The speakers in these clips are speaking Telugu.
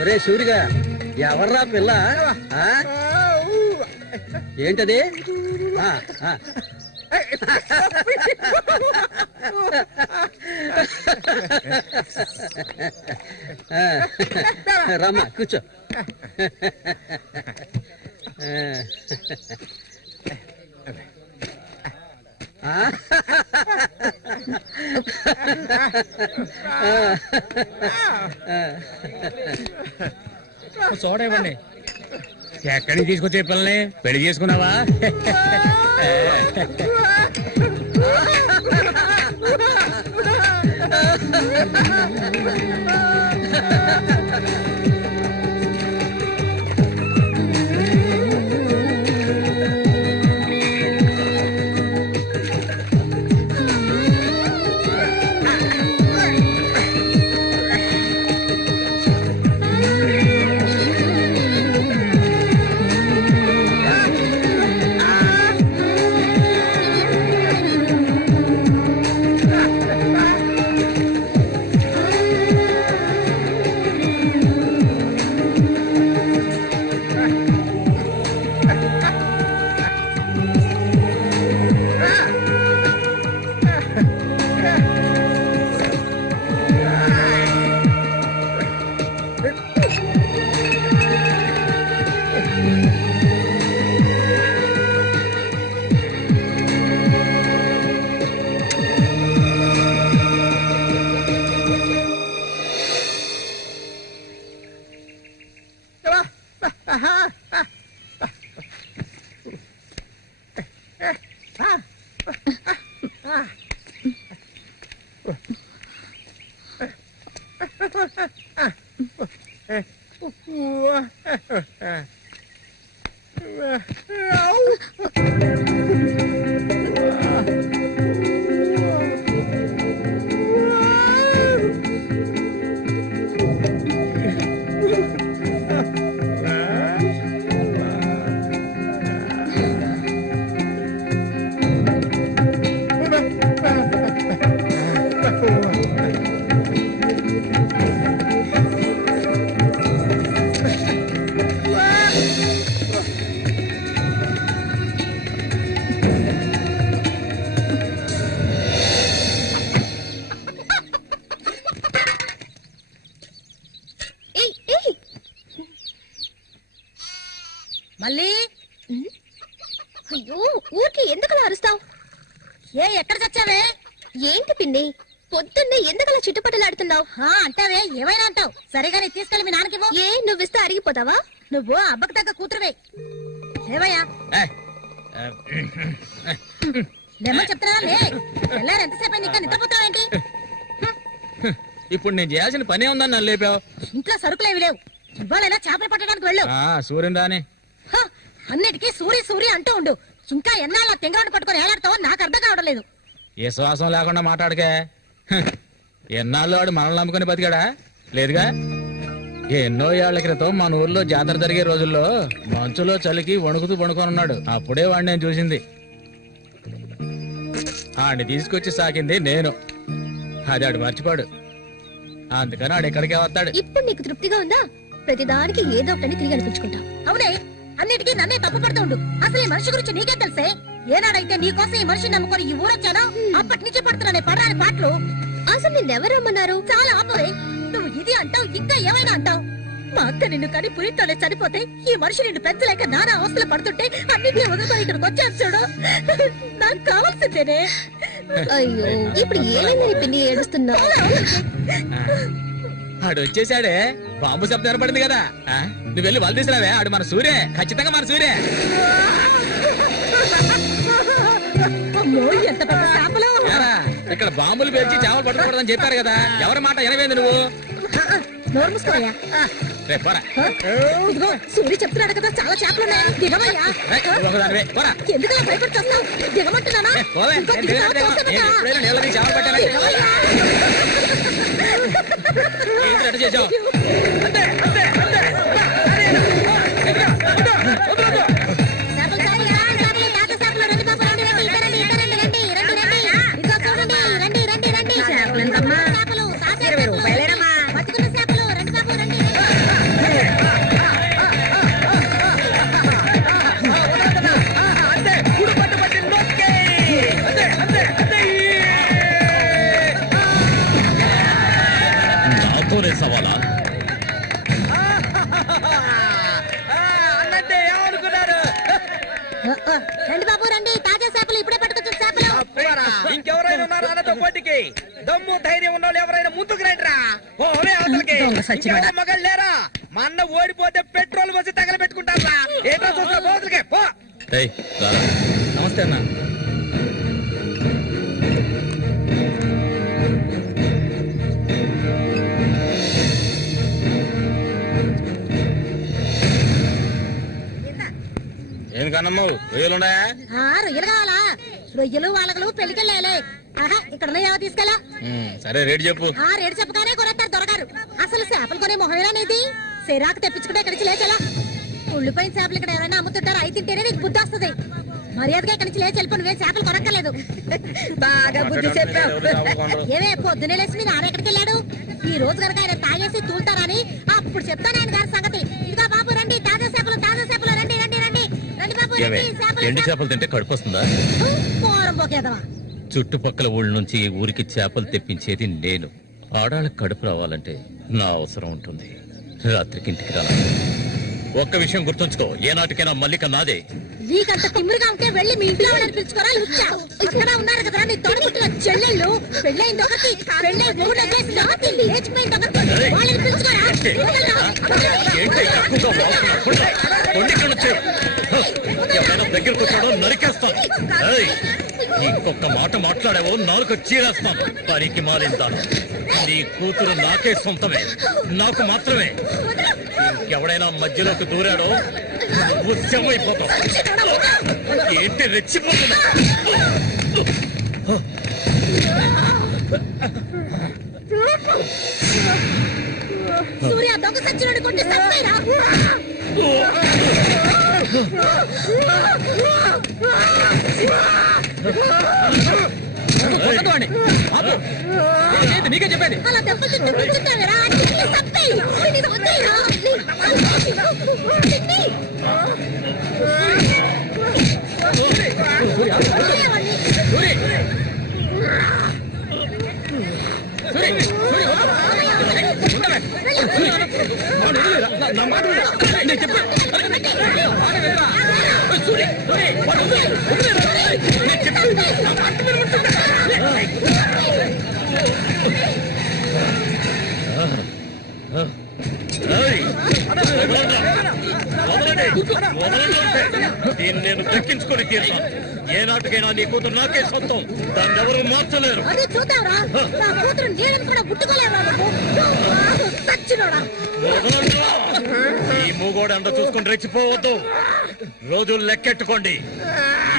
ఒరే సూరిగా, ఎవర్రా పిల్ల? ఏంటది? రమ్మా కూర్చో. చూడవండి, ఎక్కడి నుంచి తీసుకొచ్చే పిల్లని పెళ్లి చేసుకున్నావా? మళ్ళీ అయ్యో, ఊరికి ఎందుకలా అరుస్తావు? ఎక్కడ చచ్చావే? ఏంటి పిన్ని, పొద్దున్నే ఎందుకలా చుట్టుపట్టలాడుతున్నావు? అంటావే, ఏమైనా అంటావు. సరిగానే తీసుకెళ్ళి మీ నాన్నకివ్వు. ఏ, నువ్విస్తే అరిగిపోతావా? నువ్వు అబ్బకు తగ్గ కూతురువే. ఏవయ్యా లేమని చెప్తున్నా. ఎల్లారు ఎంతసేపు ఇంకా నిద్రపోతావేంటి? ఇప్పుడు నేను చేయాల్సిన పనే ఉందని నన్ను లేపావు. ఇంట్లో సరుకులేవి లేవు. ఇవాళైనా చేపలు పట్టడానికి వెళ్ళు. సూర్యుని రాని అన్నిటికీ సూరి సూరి అంటూ ఉండు. ఇంకా ఎన్నాళ్ళ తెంగరాడు పట్టుకొని ఏలాడతావో నాకు అర్థం కావడం లేదు. ఏ శ్వాసం లేకుండా మాట్లాడకే. ఎన్నాళ్ళు వాడు మనల్ని నమ్ముకుని బతికాడా? లేదుగా. ఎన్నో ఏళ్ల క్రితం మన ఊర్లో జాతర జరిగే రోజుల్లో మంచులో చలికి వణుకుతూ పడుకొని ఉన్నాడు. అప్పుడే వాడిని నేను చూసింది. ఆడిని తీసుకొచ్చి సాకింది నేను. అది ఆడు మర్చిపోడు. అందుకని ఆడు ఎక్కడికే వస్తాడు. ఇప్పుడు నీకు తృప్తిగా ఉందా? ప్రతిదానికి ఏదో ఒకటి తిరిగి అనిపించుకుంటా. అవునే, అన్నిటికీ నన్నే తప్పు పడుతూ ఉండు. అసలు ఈ మనిషి గురించి నీకే తెలిసే. ఏనాడైతే నీకోసం ఈ మనిషిని నమ్ముకొని ఈ ఊరొచ్చానో అప్పటి నుంచి పడుతున్నానే పడరాని పాటలు. అసలు నిన్నెవరు రమ్మన్నారు? చాలా ఆపవే. నువ్వు ఇది అంటావు, ఇంకా ఏమైనా అంటావు. మా అక్క నిన్ను కని పురిట్లోనే చనిపోతే ఈ మనిషి నిన్ను పెంచలేక నానా అవస్థలు పడుతుంటే అన్నింటినీ వదులుకొని ఇక్కడికి వచ్చాను చూడు. నాకు కావాల్సిందేనే. అయ్యో, ఇప్పుడు ఏమైంది పిన్ని ఏడుస్తున్నా? ఆడు వచ్చేసాడే. బాంబు శబ్దం వినపడింది కదా. నువ్వు వెళ్ళి వాళ్ళు తీసుకురావే. ఆడు మన సూర్య, ఖచ్చితంగా మన సూర్య. అమ్మో, ఎంత పెద్ద చేపలు. ఇక్కడ బాంబులు పేల్చి చేపలు పట్టకూడదని చెప్పారు కదా, ఎవరి మాట వినవేంది నువ్వు? నోరు మూసుకోవయ్యా. రేపు పోరా. ఇదిగో సూర్య చెప్తున్నాడు కదా, చాలా చేపలు ఉన్నాయి, దిగవయ్యా. ఒకదానివే పోరా. ఎందుకు భయపడి వస్తావు? దిగమంటున్నానా? పోవే. ఇంకో నేను దిగుతావా? దిగను. చూస్తాను నేను కదా. ఎప్పుడైనా నీళ్ళకి చేపలు పట్టానా? దిగవయ్యా. ఏంటి అటు చేసావు? చేపలు కాయా, చేపలు, తాత చేపలు, రండి బాబు, రండి, రండి, ఇక రండి, ఇక రండి, రండి, రండి, రండి. ఇదిగో చూడండి, రండి, రండి, రండి. చేపలు ఎంతమ్మా? చేపలు, తాత చేపలు. బతుకున్న చేపలు, రండి బాబు, రండి, రండి. నాతోనే సవాలా? అన్నట్టే ఏమనుకున్నారు? రండి బాబు, రండి, తాజా చేపలు, ఇప్పుడే పట్టుకొచ్చిన చేపలు. ఇంకెవరైనా ఉన్నారా అన్నతో పోటీకి? దమ్ము ధైర్యం ఉన్న వాళ్ళు ఎవరైనా ముందుకు రండిరా. ఓరే అవతలకి. ఇంకెవరో మగాళ్ళు లేరా? మా అన్న ఓడిపోతే పెట్రోల్ పోసి తగలబెట్టుకుంటారా? ఏంటో చూస్తా పోతులకే పో. నమస్తే అన్న. ఏం కన్నమ్మావు, రొయ్యలున్నాయా? రొయ్యలు కావాలా? రొయ్యలు వాళ్ళగలు పెళ్లికెళ్ళాలి. ఆహా, ఇక్కడ ఉన్నాయో తీసుకెళ్ళా. సరే రేటు చెప్పు. రేటు చెప్పగానే కొనేస్తారు దొరగారు. అసలు చేపలు కొనే మొహమేనేది? సిరాకు తెప్పించుకుంటే ఇక్కడి నుంచి లేచలా. ఉళ్ళిపోయిన చేపలు ఇక్కడ ఎవరైనా అమ్ముతుంటారు, అయి తింటేనే నీకు బుద్ధి వస్తుంది. మర్యాదగా ఇక్కడి నుంచి లేచి వెళ్ళిపోయి నువ్వే చేపలు కొనక్కర్లేదు. బాగా బుద్ధి చెప్పావు. ఏమే పొద్దునే లేచి మీ నాన్న ఎక్కడికి వెళ్ళాడు? ఈ రోజు కనుక ఆయన తాగేసి తూలుతారని అప్పుడు చెప్తాను ఆయన గారి సంగతి. ఇదిగా బాబు రండి, తాజా చేపలు, తాజా చేపలు, రండి, రండి, రండి, రండి బాబు, రండి. ఎండి చేపలు తింటే కడుపు వస్తుందా? పోరం పోకేదవా. చుట్టుపక్కల ఊళ్ళ నుంచి ఈ ఊరికి చేపలు తెప్పించేది నేను. ఆడాళ్ళకి కడుపు రావాలంటే నా అవసరం ఉంటుంది. రాత్రికి ఇంటికి రా. ఒక్క విషయం గుర్తుంచుకో, ఏనాటికైనా మల్లిక నాదే. నీకంత తిమ్మిరిగా ఉంటే వెళ్ళి మీ ఇంట్లో వాళ్ళని పిలుచుకోరా. లుచ్చా అక్కడ ఉన్నారు కదా నీ తోడుపుట్టిన చెల్లెళ్ళు. పెళ్ళైంది ఒకటి, పెళ్ళై మూడు వచ్చేసి లేచిపోయింది ఒకటి. వాళ్ళని పిలుచుకోరా. ఏంటి ఎక్కువగా వాగుతున్నావు? కొండి ఇక్కడ నుంచి. ఎవరైనా దగ్గరకు వచ్చాడో నరికేస్తాను. ఏయ్, ఇంకొక మాట మాట్లాడావో నాలుగు చీరేస్తాను. పనికి మారిందాను. నీ కూతురు నాకే సొంతమే, నాకు మాత్రమే. ఎవడైనా మధ్యలోకి దూరాడో ఉత్సవమైపోతావు. ఏంటి రెచ్చిపోతున్నా? సూర్య దొంగ సచ్చినోడి కొట్టి చంపేరా. నీకే చెప్పేది. అలా దెబ్బలు తింటూ కూర్చుంటావేరా. చంపేయి. వద్దేరా. దీన్ని నేను దక్కించుకొని తీరుతాను. ఏ నాటికైనా నీ కూతురు నాకే సొంతం. దాన్ని ఎవరు మార్చలేరు. అదే చూద్దాంరా. నా కూతురు నీళ్ళని కూడా ముట్టుకోలేవా నువ్వు? సచ్చినోడా. ఈ మూగోడు అంత చూసుకుని రెచ్చిపోవద్దు. రోజులు లెక్కెట్టుకోండి.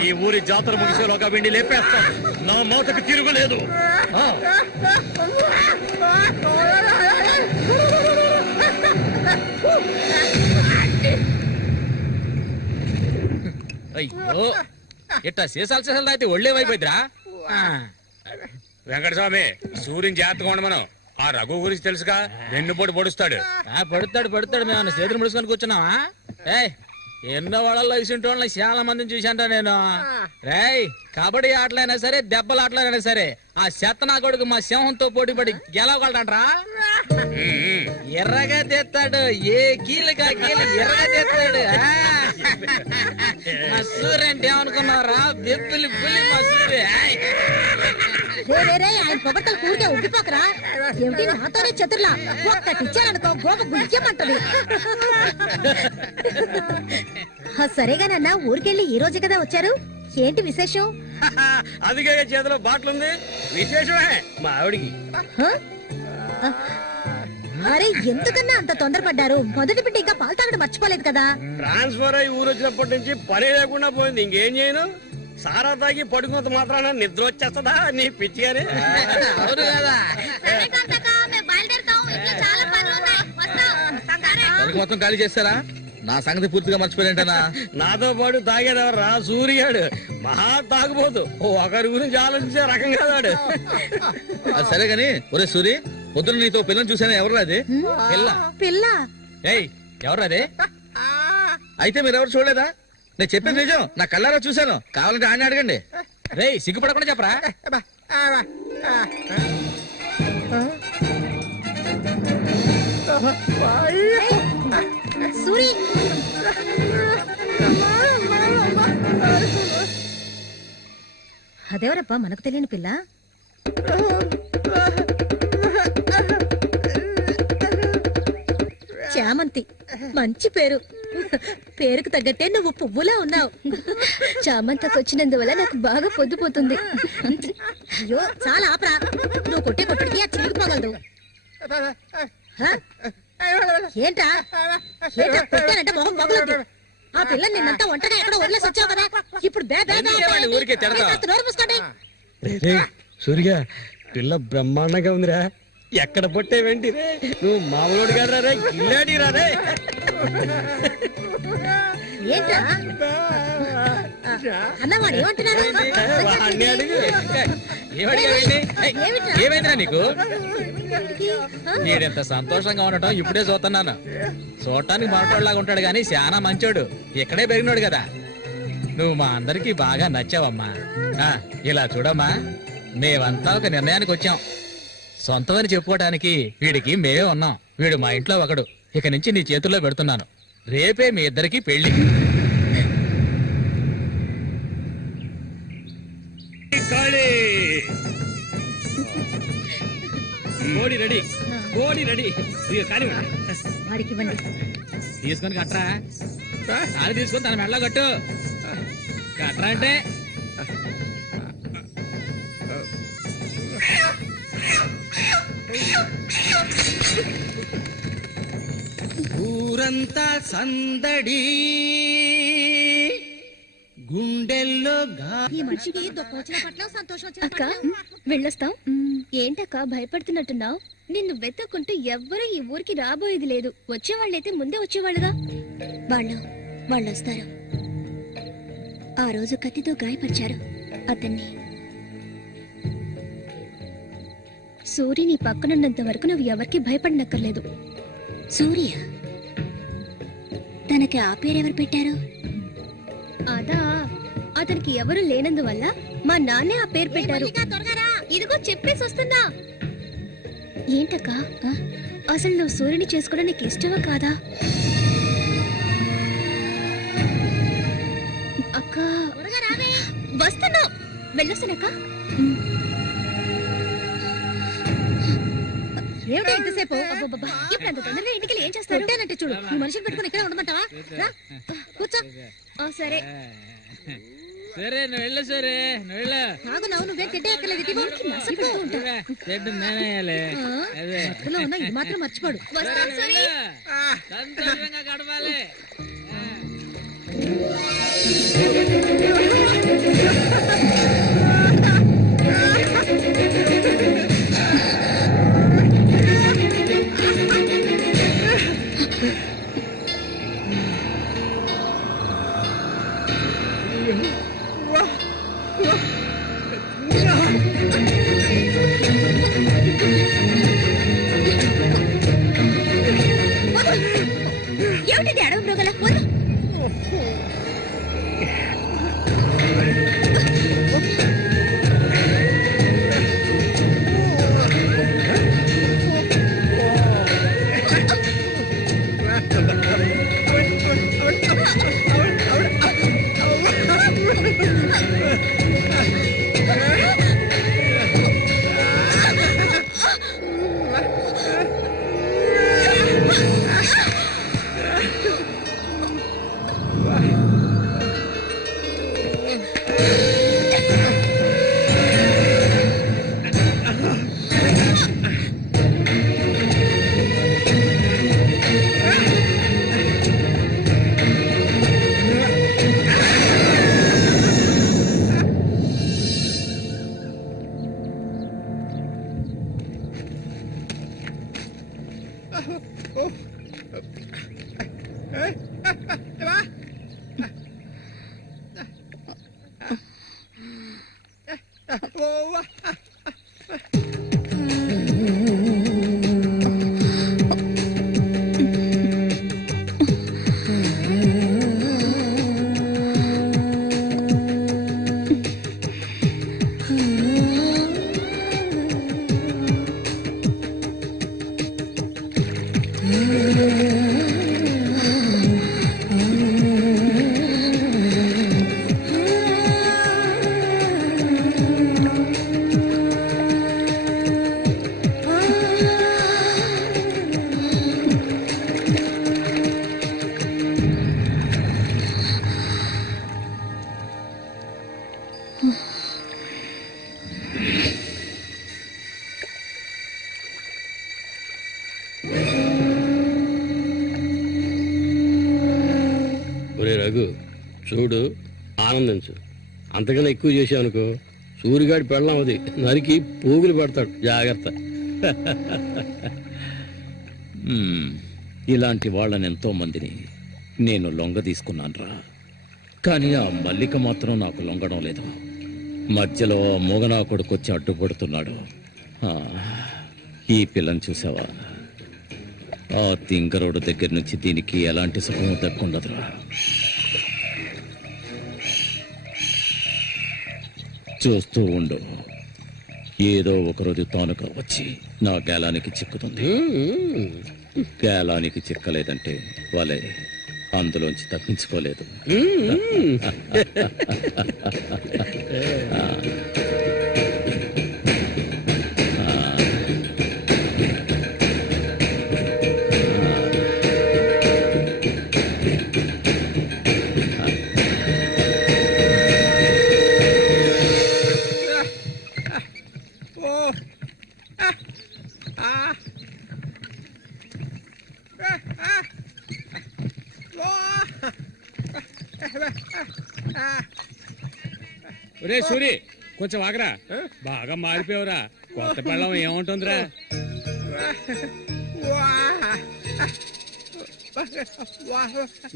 ఈ ఊరి జాతర ముగిసేలోగా విండి లేపేస్తాను. నా మాటకు తిరుగులేదు. అయ్యో, ఇట్టా సీసాలు అయితే ఒళ్ళేమైపోయిద్దిరా. వెంకటస్వామి, సూర్యుని జాగ్రత్తగా ఉండమను. ఆ రఘు గురించి తెలుసుగా, వెన్నుపోటు పొడుస్తాడు. పడుతాడు. మేము చేతులు ముడుచుకొని కూర్చున్నావా? ఏయ్, ఎన్నో వాళ్ళల్లో ఇసుంటి వాళ్ళని చాలా మందిని చూశాంట నేను. రేయ్, కబడ్డీ ఆటలైనా సరే, దెబ్బల ఆటలైనా సరే, ఆ శతనా కొడుకు మా సింహంతో పోటీపడి గెలవగలడంట్రా. ఎర్రగా తెస్తాడు. ఏ కీలుగా కీలు ఎర్రగా తెస్తాడు. మా సూర్య అంటే ఏమనుకున్నారా? బెబ్బిలి పులి మా సూర్య. ఆయన పొగట్టలు కూడితే ఉబ్బిపోకరా. ఏమిటి నాతోనే చతుర్లా? ఒక్కటి ఇచ్చారనుకో గోప గుయ్యమంటది. సరేగానన్నా, ఊరికెళ్ళి ఈ రోజు కదా వచ్చారు. ఏంటి విశేషం? అదిగే చేతిలో బాటిల్ ఉంది, విశేషమే మా ఆవిడికి. హ? అరే ఎందుకన్నా అంత తొందరపడ్డారు? మొదటి బిడ్డ ఇంకా పాలు తాగడం మర్చిపోలేదు కదా? ట్రాన్స్ఫర్ అయ్యి ఊరు వచ్చినప్పటి నుంచి పని లేకుండా పోయింది. ఇంకేం చేయను, సారా తాగి పడుకున్నంత మాత్రాన నిద్ర వచ్చేస్తుందా నీ పిచ్చి గాని? అవును కదా. మొత్తం ఖాళీ చేస్తారా? నా సంగతి పూర్తిగా మర్చిపోయింటనా? నాతో పాటు తాగేదెవర్రా? సూర్యాడు మహా తాగుపోతు, ఒకరి గురించి ఆలోచించే రకం కాదాడు. అది సరే గాని, ఒరే సూరి, పొద్దున్న నీతో పిల్లని చూసాను, ఎవరు అది? పిల్ల. పిల్ల? ఏయ్, ఎవరు అది? అయితే మీరెవరు చూడలేదా? నేను చెప్పేది నిజం, నా కళ్ళారా చూశాను. కావాలంటే ఆయన అడగండి. రేయ్, సిగ్గుపడకుండా చెప్పరా? సూరి, అదేవరబ్బా మనకు తెలియని పిల్ల? చామంతి, మంచి పేరు. పేరుకు తగ్గట్టే నువ్వు పువ్వులా ఉన్నావు. చామంతకు వచ్చినందువల్ల నాకు బాగా పొద్దుపోతుంది. అయ్యో చాలా ఆపరా, నువ్వు కొట్టే కొట్టడికి ఆ చిరిగిపోగలదు. ఏంటా ఏంటా కొట్టానంటే మొహం మొగలదు. ఆ పిల్లని నిన్నంతా ఒంటగా ఎక్కడో వదిలేసి వచ్చావు కదా, ఇప్పుడు నోరు మూసుకోండి. సూర్య, పిల్ల బ్రహ్మాండంగా ఉందిరా. ఎక్కడ పొట్టేవేంటి రే? నువ్వు మామూలు కాదురా రే, గిల్లాడి రా రే. ఏంట్రా అన్నవాడు ఏమంటున్నాడు? వాడిని అడుగు. ఏమైందిరా నీకు? నేనెంత సంతోషంగా ఉండటం ఇప్పుడే చూస్తున్నాను. చూడటానికి మాట్లాడలాగా ఉంటాడు గాని చాలా మంచోడు. ఇక్కడే పెరిగినాడు కదా. నువ్వు మా అందరికి బాగా నచ్చావమ్మా. ఇలా చూడమ్మా, మేమంతా ఒక నిర్ణయానికి వచ్చాం. సొంతమని చెప్పుకోవటానికి వీడికి మేమే ఉన్నాం. వీడు మా ఇంట్లో ఒకడు. ఇక నుంచి నీ చేతుల్లో పెడుతున్నాను. రేపే మీ ఇద్దరికి పెళ్లి. కోడి రెడీ, కోడి రెడీ. వాడికి ఇవ్వండి. తీసుకొని కట్టరా. అది తీసుకొని తన మెడలో కట్టు. కట్టరా అంటే ఊరంతా సందడి, గుండెల్లో ఈ మనిషికి దుఃఖం వచ్చిన పట్ల సంతోషం వచ్చిన అక్క వెళ్ళొస్తాం. ఏంటక్క భయపడుతున్నట్టున్నావు? నిన్ను వెతకుంటూ ఎవ్వరూ ఈ ఊరికి రాబోయేది లేదు. వచ్చేవాళ్ళైతే ముందే వచ్చేవాళ్ళుగా. వాళ్ళు వస్తారు. ఆ రోజు కత్తితో గాయపరిచారు అతన్ని. సూర్య నీ పక్కనున్నంత వరకు నువ్వు ఎవరికి భయపడనక్కర్లేదు. సూర్య తనకి ఆ పేరెవరు పెట్టారు? అదా, అతనికి ఎవరు లేనందువల్ల మా నాన్నే ఆ పేరు పెట్టారు. ఇదిగో చెప్పేసి వస్తున్నా. ఏంటక్క, అసలు నువ్వు సూర్యుని చేసుకోవడం నీకు ఇష్టమా కాదా? అక్క వస్తున్నా, వెళ్ళొస్తానక్క. ఏమిటి ఎంతసేపు? ఇప్పుడు అంత తొందరగా ఇంటికి ఏం చేస్తారు? అంటే చూడు, ఈ మనిషిని పెట్టుకుని ఇక్కడ ఉండమంటావా? రా, కూర్చో. సరే సరే, నువ్వు వెళ్ళు. సరే, నువ్వు వెళ్ళు. ఆగు, నువ్వే తిట్టే ఎక్కలేదు. ఇది మాత్రం మర్చిపోడు. వస్తాను సూరి. సంతోషంగా గడపాలి. ఏమిటిది అడవి మృగల? ఒరే రఘు చూడు, ఆనందించు. అంతకన్నా ఎక్కువ చేసావు అనుకో సూరిగాడి పెళ్ళం అది నరికి పోగులు పెడతాడు. జాగ్రత్త. ఇలాంటి వాళ్ళని ఎంతో మందిని నేను లొంగ తీసుకున్నానురా. కానీ ఆ మల్లిక మాత్రం నాకు లొంగడం లేదు. మధ్యలో మూగనా కొడుకొచ్చి అడ్డుపడుతున్నాడు. ఈ పిల్లని చూసావా? ఆ తింగరోడు దగ్గర నుంచి దీనికి ఎలాంటి సుఖం దక్కుండదురా. చూస్తూ ఉండు, ఏదో ఒకరోజు తానుక వచ్చి నా గేలానికి చిక్కుతుంది. గేలానికి చిక్కలేదంటే వాళ్ళే అందులోంచి తప్పించుకోలేదు. ఒరే సూరి, కొంచెం ఆగరా. బాగా మారిపోయావురా. కొత్త పెళ్ళం ఏముంటుందిరా?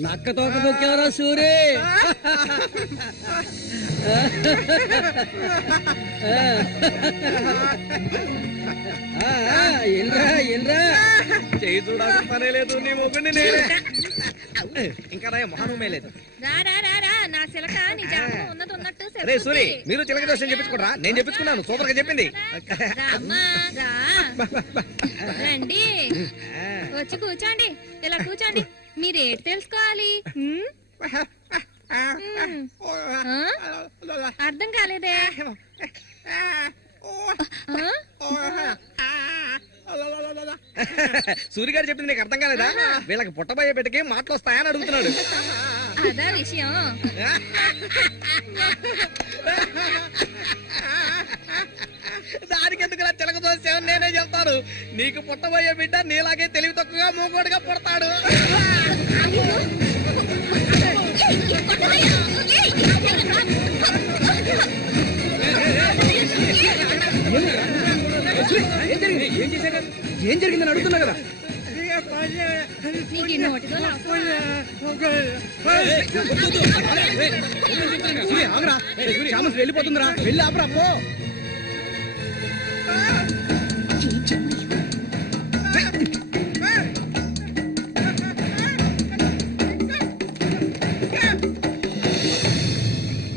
నక్క తోక దొక్కేవరా సూరి. చేయి చూడాల్సిన పనే లేదు, నీ మొగుడిని నేనే. ఇంకా మొహమే లేదు. రే సూరి, మీరు చిలక దోషం చెప్పించుకోరా? నేను చెప్పించుకున్నాను, సూపర్ గా చెప్పింది. రండి, వచ్చి కూర్చోండి. ఇలా కూర్చోండి. మీరేటి తెలుసుకోవాలి? అర్థం కాలేదే? సూరి గారు చెప్పింది నీకు అర్థం కాలేదా? వీళ్ళకి పుట్టబోయే బిడ్డకి మాటలు వస్తాయని అడుగుతున్నాడు. అదా విషయం. దానికి ఎందుకు చిలక దోషం నేనే చెప్తాను. నీకు పుట్టబోయే బిడ్డ నీలాగే తెలివి తక్కువగా మూగోడుగా పుడతాడు. ఏం జరిగిందని అడుగుతున్నా కదా. నీకు నోటితో వెళ్ళిపోతుందిరా, వెళ్ళి ఆపరా.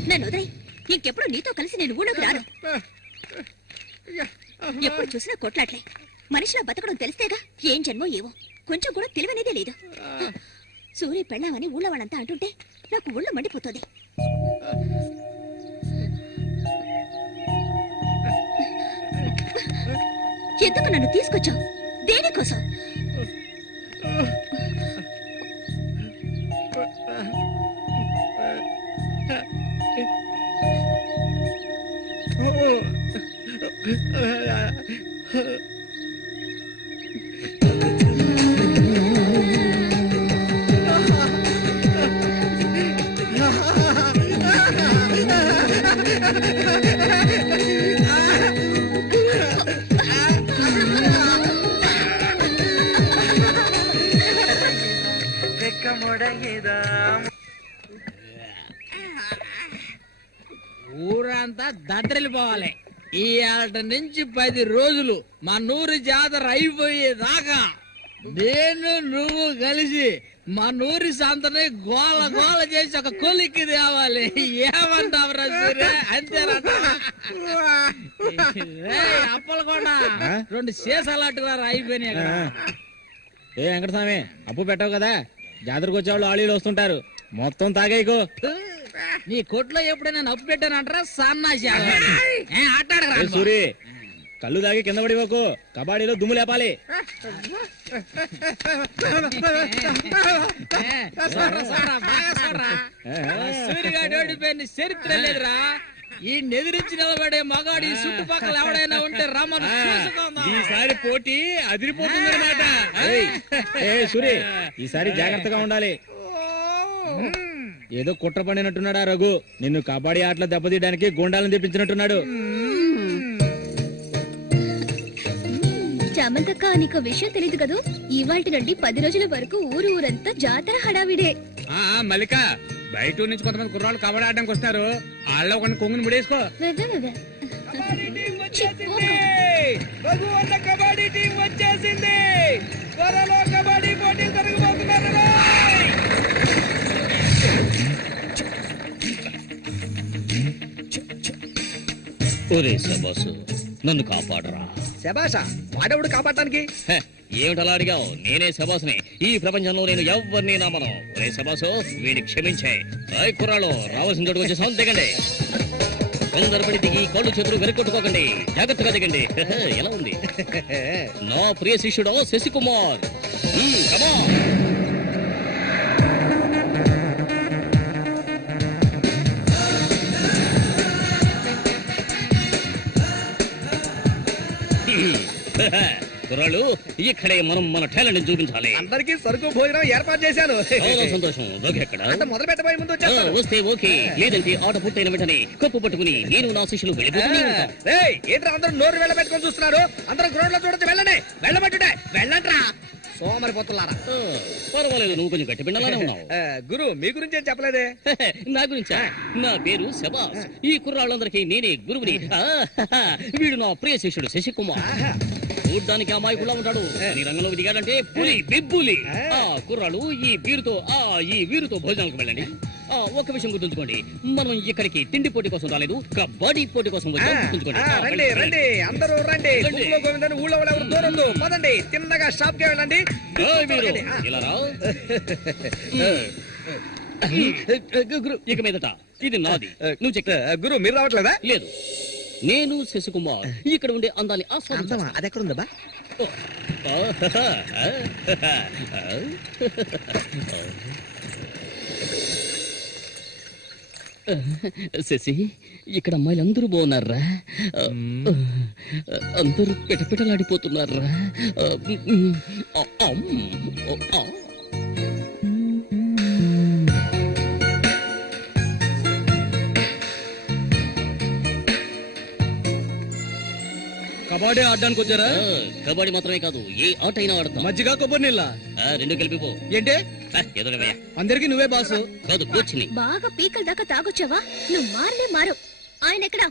నన్ను వదిలేయ్. ఇంకెప్పుడు నీతో కలిసి నేను ఊళ్ళోకి రాను. ఎప్పుడు చూసినా కొట్లాట్లే. మనిషిలా బతకడం తెలిస్తేగా. ఏం జన్మో ఏవో, కొంచెం కూడా తెలివనేదే లేదు. సూర్య పెళ్ళామని ఊళ్ళో వాళ్ళంతా అంటుంటే నాకు ఊళ్ళో మండిపోతుంది. ఎందుకు నన్ను తీసుకొచ్చావు? దేనికోసం? ఊరంతా దద్దరిల్లిపోవాలి. ఈ ఆట నుంచి 10 రోజులు మా నూరు జాతర అయిపోయేదాకా నేను నువ్వు కలిసి మా నూరి సంతని గోల గోల చేసి ఒక కొలిక్కి తేవాలి. ఏమంటావురా సూర్య? అంతేనట. అప్పలు కూడా 2 సీసాలట్టుగా అయిపోయినాయి. ఏ వెంకటస్వామి, అప్పు పెట్టావు కదా, జాతరకు వచ్చేవాళ్ళు ఆళీలు వస్తుంటారు, మొత్తం తాగేయకు. నీ కొట్లో ఎప్పుడైనా నప్పు పెట్టానంటారా? సన్నాసి ఆటాడరా సూరి, కళ్ళు తాగి కింద పడిపోకు, కబాడీలో దుమ్ము లేపాలి. సూర్యగాడు ఓడిపోయిన చరిత్ర లేదురా. ఈ నెదిరించి నిలబడే మగాడు ఈ చుట్టుపక్కల ఎవడైనా ఉంటే రమ్మను. ఈసారి పోటీ అదిరిపోతుందన్నమాట. సూరి, ఈసారి జాగ్రత్తగా ఉండాలి. ఏదో కుట్ర పడినట్టున్నాడా రఘు? నిన్ను కబడ్డీ ఆటలో దెబ్బతీయడానికి గుండాలను తెప్పించినట్టున్నాడు. చామంతక్క, నీకు విషయం తెలీదు కదూ, ఇవాల్టి నుండి 10 రోజుల వరకు ఊరంతా జాతర హడావిడే. మల్లిక, బయట ఊరు నుంచి కొంతమంది కుర్రాళ్ళు కబడ్డీ ఆడడానికి వస్తారు, వాళ్ళ ఒక కొంగుని ముడేసుకో. కబడ్డీ టీం వచ్చేసింది. త్వరలో కబడ్డీ పోటీ జరగబోతున్నారు. ఒరే శబాసు, నన్ను కాపాడరా. శబాషా, వాడెవడు కాపాడటానికి? ఏమిటలా అడిగావు? నేనే శబాసుని. ఈ ప్రపంచంలో నేను ఎవరిని నమ్మను. ఒరే శబాసు, వీడిని క్షమించే. కుర్రాళ్ళు రావాల్సిన చోటుకు వచ్చేసాం, దిగండి. తొందరపడి దిగి కళ్ళు చేతులు వెనకొట్టుకోకండి, జాగ్రత్తగా దిగండి. ఎలా ఉంది నా ప్రియ శిష్యుడు శశికుమార్? కమాన్. కుర్రాళ్ళు, ఇక్కడే మనం మన టాలెంట్ చూపించాలి. అందరికీ సరుకు భోజనం ఏర్పాటు చేశాను. చాలా సంతోషం. ఎక్కడ మొదలు పెట్టబోయే ముందు వచ్చేస్తాను. వస్తే ఓకే, లేదంటే ఆట పూర్తయిన వెంటనే కప్పు పట్టుకుని నేను నా శిష్యులు వెళ్ళిపోతూనే ఉంటాం. ఏంట్రా అందరూ నోరు వెళ్ళబెట్టుకొని చూస్తున్నారు? అందరూ గ్రౌండ్ లో చూడొచ్చు. వెళ్ళండి, వెళ్ళబట్టుంటే వెళ్ళంట్రా సోమరిపోతున్నారా. పర్వాలేదు, నువ్వు కొంచెం గట్టి పిండాలనే ఉన్నావు. గురు, మీ గురించి ఏం చెప్పలేదే? నా గురించా? నా పేరు శబాస్. ఈ కుర్రాళ్ళందరికీ నేనే గురువుని. వీడు నా ప్రియ శిష్యుడు శశికుమార్. చూడ్డానికి అమాయకులా ఉంటాడు, నీ రంగంలోకి దిగాడంటే పులి బిబ్బులి. కుర్రాళ్ళు, ఈ వీరుతో భోజనాలకు వెళ్ళండి. ఒక విషయం గుర్తుంచుకోండి, మనం ఇక్కడికి తిండి పోటీ కోసం రాలేదు, కబడ్డీ పోటీ కోసం వచ్చాం. రండి రండి, అందరూ రండి. గోవిందని ఊళ్ళో ఎవరు దూరందు. పదండి, తిన్నగా షాప్ కి వెళ్ళండి. ఇలా రా. ఇక మీదట ఇది నాది. నువ్వు చెక్. గురు, మీరు రావట్లేదా? లేదు, నేను శశికుమార్ ఇక్కడ ఉండే అందాన్ని ఆస్వాదించాను. అది ఎక్కడ ఉందా? శశి, ఇక్కడ అమ్మాయిలు అందరూ బాగున్నారా? అందరూ పిటపిటలాడిపోతున్నారా? కబడ్డీ ఆడడానికి వచ్చారా? కబడ్డీ మాత్రమే కాదు, ఏ ఆట అయినా ఆడతాం. మజ్జిగ కొబ్బరి నీళ్ళ 2 కలిపిపో. ఏంటే ఏదో అందరికి నువ్వే బాసు కాదు, కోచ్ని. బాగా పీకల దాకా తాగొచ్చావా? నువ్వు మారు. ఆయన ఎక్కడా?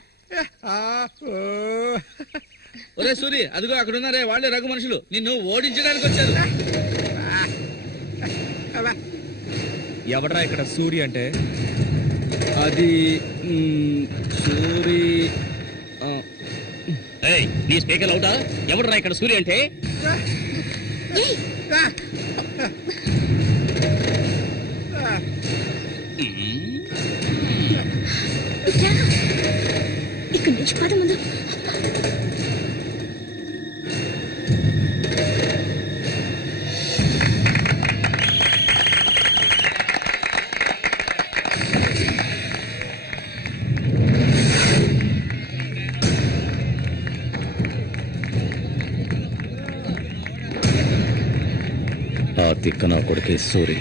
ఒరే సూరి, అదిగో అక్కడ ఉన్నారే, వాళ్ళే రఘు మనుషులు, నిన్ను ఓడించడానికి వచ్చారు. ఎవడరా ఇక్కడ సూరి అంటే? అది సూరి. నీ స్పీకర్ అవుతా? ఎవడరా ఇక్కడ సూర్య అంటే? ఇక్కడి నుంచి పద ముందు. ఆ తిక్క నా కొడుకే సూరి.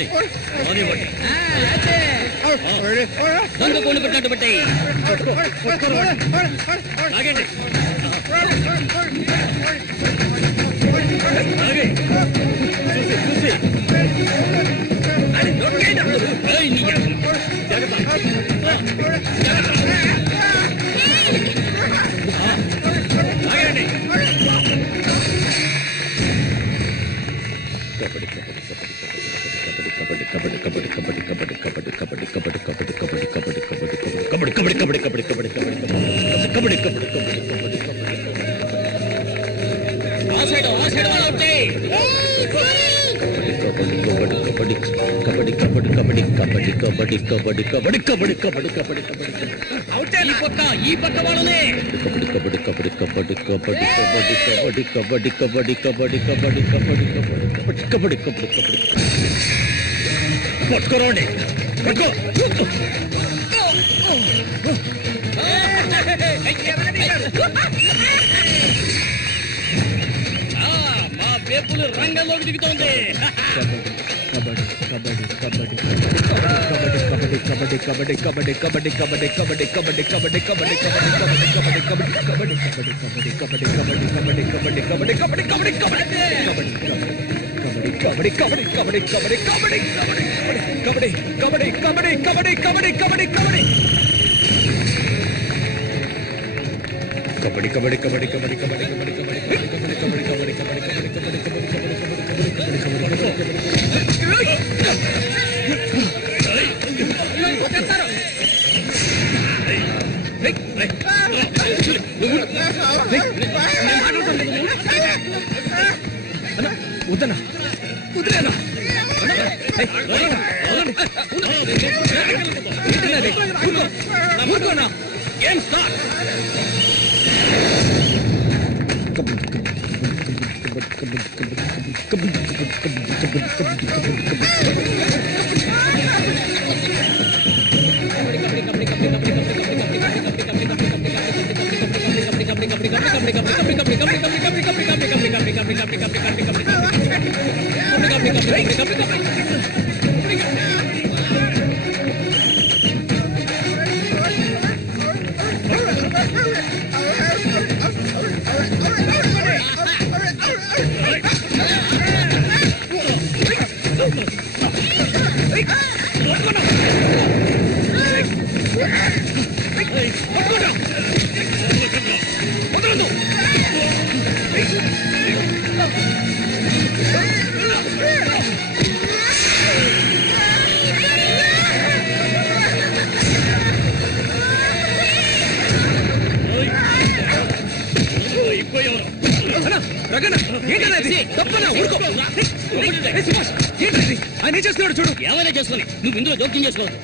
అది పోనివ్వండి. దొంగ కొండు పెట్టినట్టు పెట్టాయి. ఆగండి. ఆగే. చూసి. ఏయ్, నీ ఆగండి. ఆ సైడ్ వాళ్ళు ఉంటే ఈ పక్క వాళ్ళనే పట్టుకోరండి. మా పేపులు రంగంలోకి దిగుతోంది. వద్దనా వదిలేనా ఊరుకోనా ఏం స్టార్ట్ ఆయన చేస్తున్నాడు చూడు. ఏమైనా చేసుకొని నువ్వు ఇందులో జోక్యం చేసుకోవద్దు.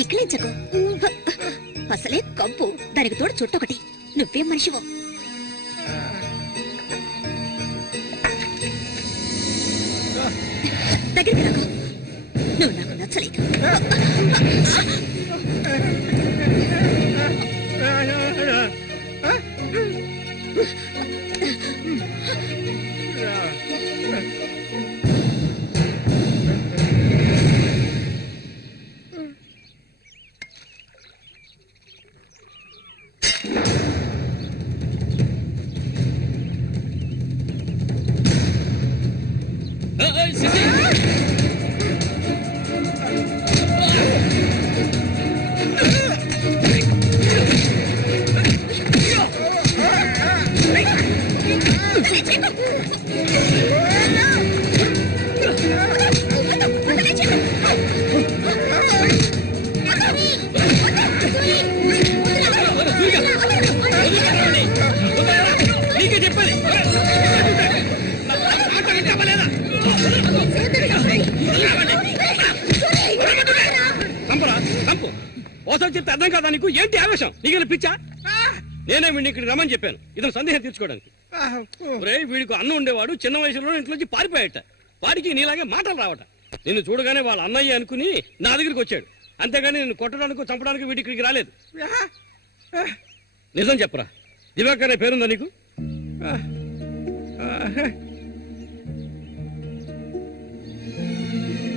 ఇక్కిలించకు. అసలే కంపు, దానికి తోడు చుట్టొకటి. నువ్వేం మనిషివు? దగ్గరికి రాకు. నువ్వు నాకు నచ్చలేదు. శశి నీకే చెప్పాలి చంపరా చంపు ఓసారి చెప్తే అర్థం కాదా నీకు? ఏంటి ఆవేశం? నీకు పిచ్చా? నేనే వీడిని ఇక్కడికి రమ్మని చెప్పాను ఇతను సందేహం తీర్చుకోవడానికి. వీడికి అన్నం ఉండేవాడు, చిన్న వయసులో ఇంట్లోంచి పారిపోయాట. వాడికి నీలాగే మాటలు రావట. నిన్ను చూడగానే వాళ్ళ అన్నయ్య అనుకుని నా దగ్గరికి వచ్చాడు. అంతేగాని నిన్ను కొట్టడానికి చంపడానికి వీడి ఇక్కడికి రాలేదు. నిజం చెప్పరా, దివాకర్ అనే పేరుందా నీకు?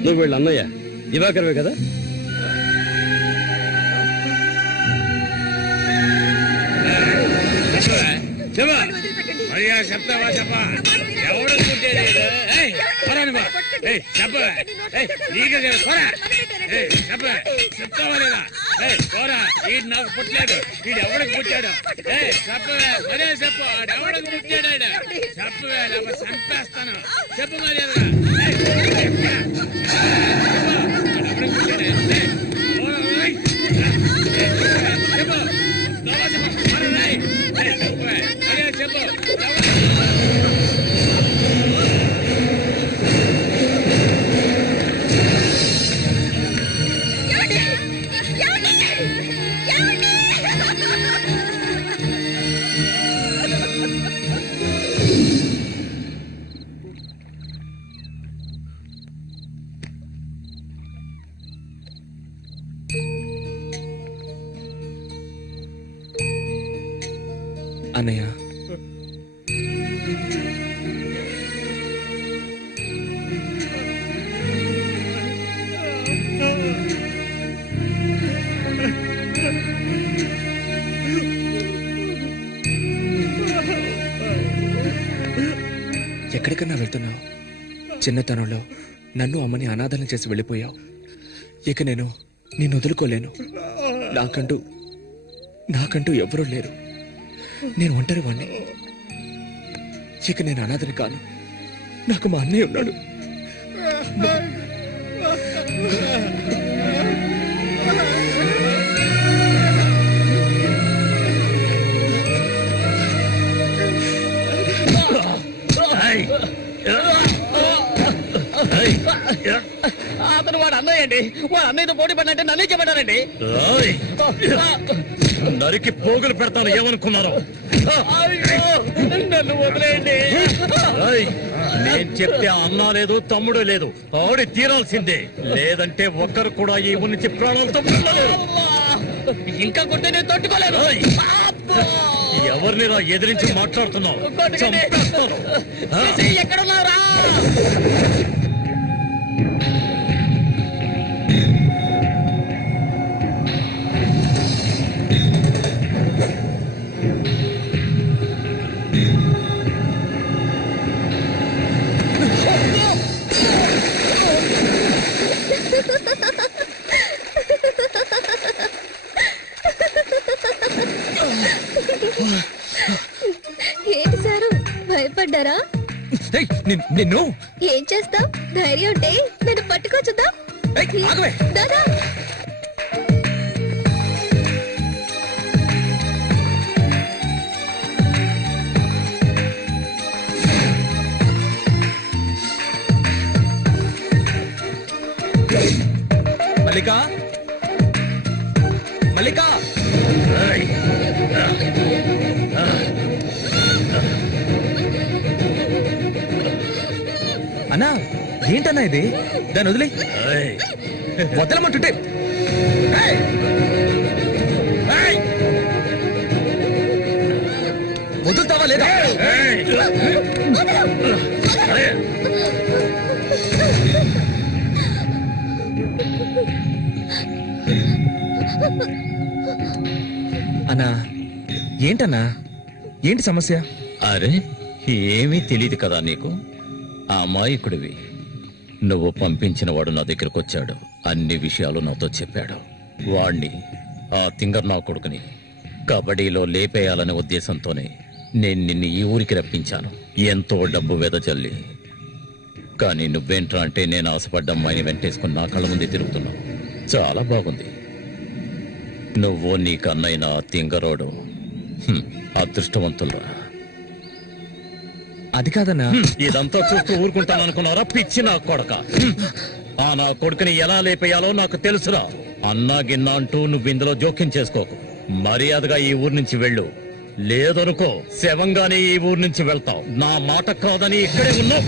నువ్వు వీళ్ళ అన్నయ్య దివాకర్వే కదా? చెప్తావా చెప్పా? ఎవడు పుట్టాడు? చెప్తావా లేదా? పోరా, వీడు నాకు పుట్టలేదు. వీడు ఎవడికి పుట్టాడు? చెప్పవే, మరే చెప్పు. ఎవడికి పుట్టాడు? చెప్పవే, లేకపోతే చంపేస్తాను. చెప్పు మర్యాదగా. అన్నయ్య, ఎక్కడికన్నా వెళ్తున్నావు? చిన్నతనంలో నన్ను అమ్మని అనాథలను చేసి వెళ్ళిపోయావు. ఇక నేను నిన్ను వదులుకోలేను. నాకంటూ ఎవరూ లేరు. నేను ఒంటరి వాణ్ణి. ఇక నేను అనాథని కాను. నాకు మా అన్నయ్య ఉన్నాడు. అతను వాడు అన్నయ్య అండి. వాడు అన్నయ్యతో పోటీ పడినట్టే నన్ను చెప్పడానండి. నరికి పోగులు పెడతాను ఏమనుకున్నారు? నన్ను వదిలేయండి. నేను చెప్తే అన్నా లేదు, తమ్ముడు లేదు. ఆడి తీరాల్సిందే. లేదంటే ఒక్కరు కూడా ఈ ఊరి నుంచి ప్రాణాలతో ఉండలేరు. ఇంకా కొట్టే నేను తట్టుకోలేను. ఎవరిని రా ఎదిరించి మాట్లాడుతున్నావు? ఎక్కడున్నారా? ఏంటి సారు, భయపడ్డారా? నిన్ను ఏం చేస్తాం? ధైర్యం ఉంటే నన్ను పట్టుకోచుద్దాం. దాదా, మల్లికా, మల్లికా, అన్నా ఏంటన్నా ఇది? దాన్ని వదిలే. వదలమంటుంటే వదులుతావా లేదా? అన్నా ఏంటన్నా, ఏంటి సమస్య? అరే ఏమీ తెలియదు కదా నీకు? ఆ అమాయకుడివి నువ్వు పంపించిన వాడు నా దగ్గరకు వచ్చాడు, అన్ని విషయాలు నాతో చెప్పాడు. వాణ్ణి, ఆ తింగర్ నా కొడుకుని కబడ్డీలో లేపేయాలనే ఉద్దేశంతోనే నేను నిన్ను ఈ ఊరికి రప్పించాను, ఎంతో డబ్బు వెదజల్లి. కానీ నువ్వేంట్రా అంటే నేను ఆశపడ్డ అమ్మాయిని వెంటేసుకుని నా కళ్ళ ముందే తిరుగుతున్నావు. చాలా బాగుంది. నువ్వు నీ కన్నైన తింగరోడు అదృష్టవంతులరా. అది కాదన్నా. ఇదంతా చూస్తూ ఊరుకుంటాను అనుకున్నారా పిచ్చి నా కొడక? ఆ నా కొడుకుని ఎలా లేపేయాలో నాకు తెలుసురా. అన్నా గిన్నా అంటూ నువ్వు ఇందులో జోక్యం చేసుకోకు. మర్యాదగా ఈ ఊరు నుంచి వెళ్ళు, లేదనుకో శవంగానే ఈ ఊరు నుంచి వెళ్తావు. నా మాట కాదని ఇక్కడే ఉన్నావు.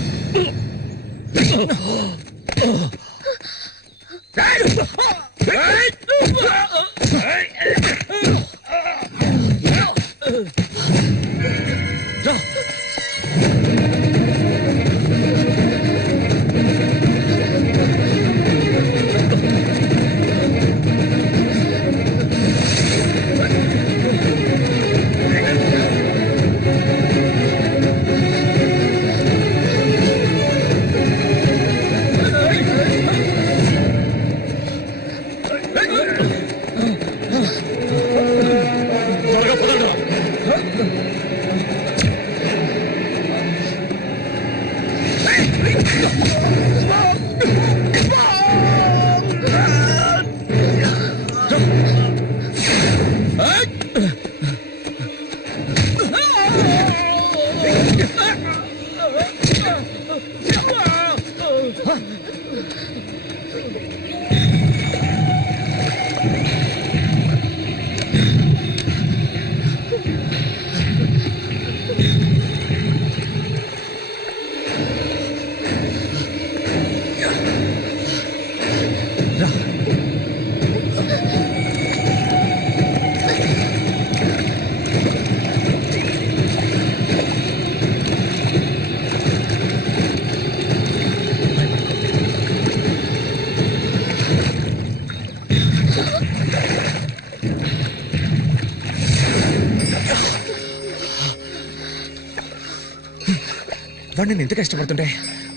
వాడిని ఇంతగా ఇష్టపడుతుంటే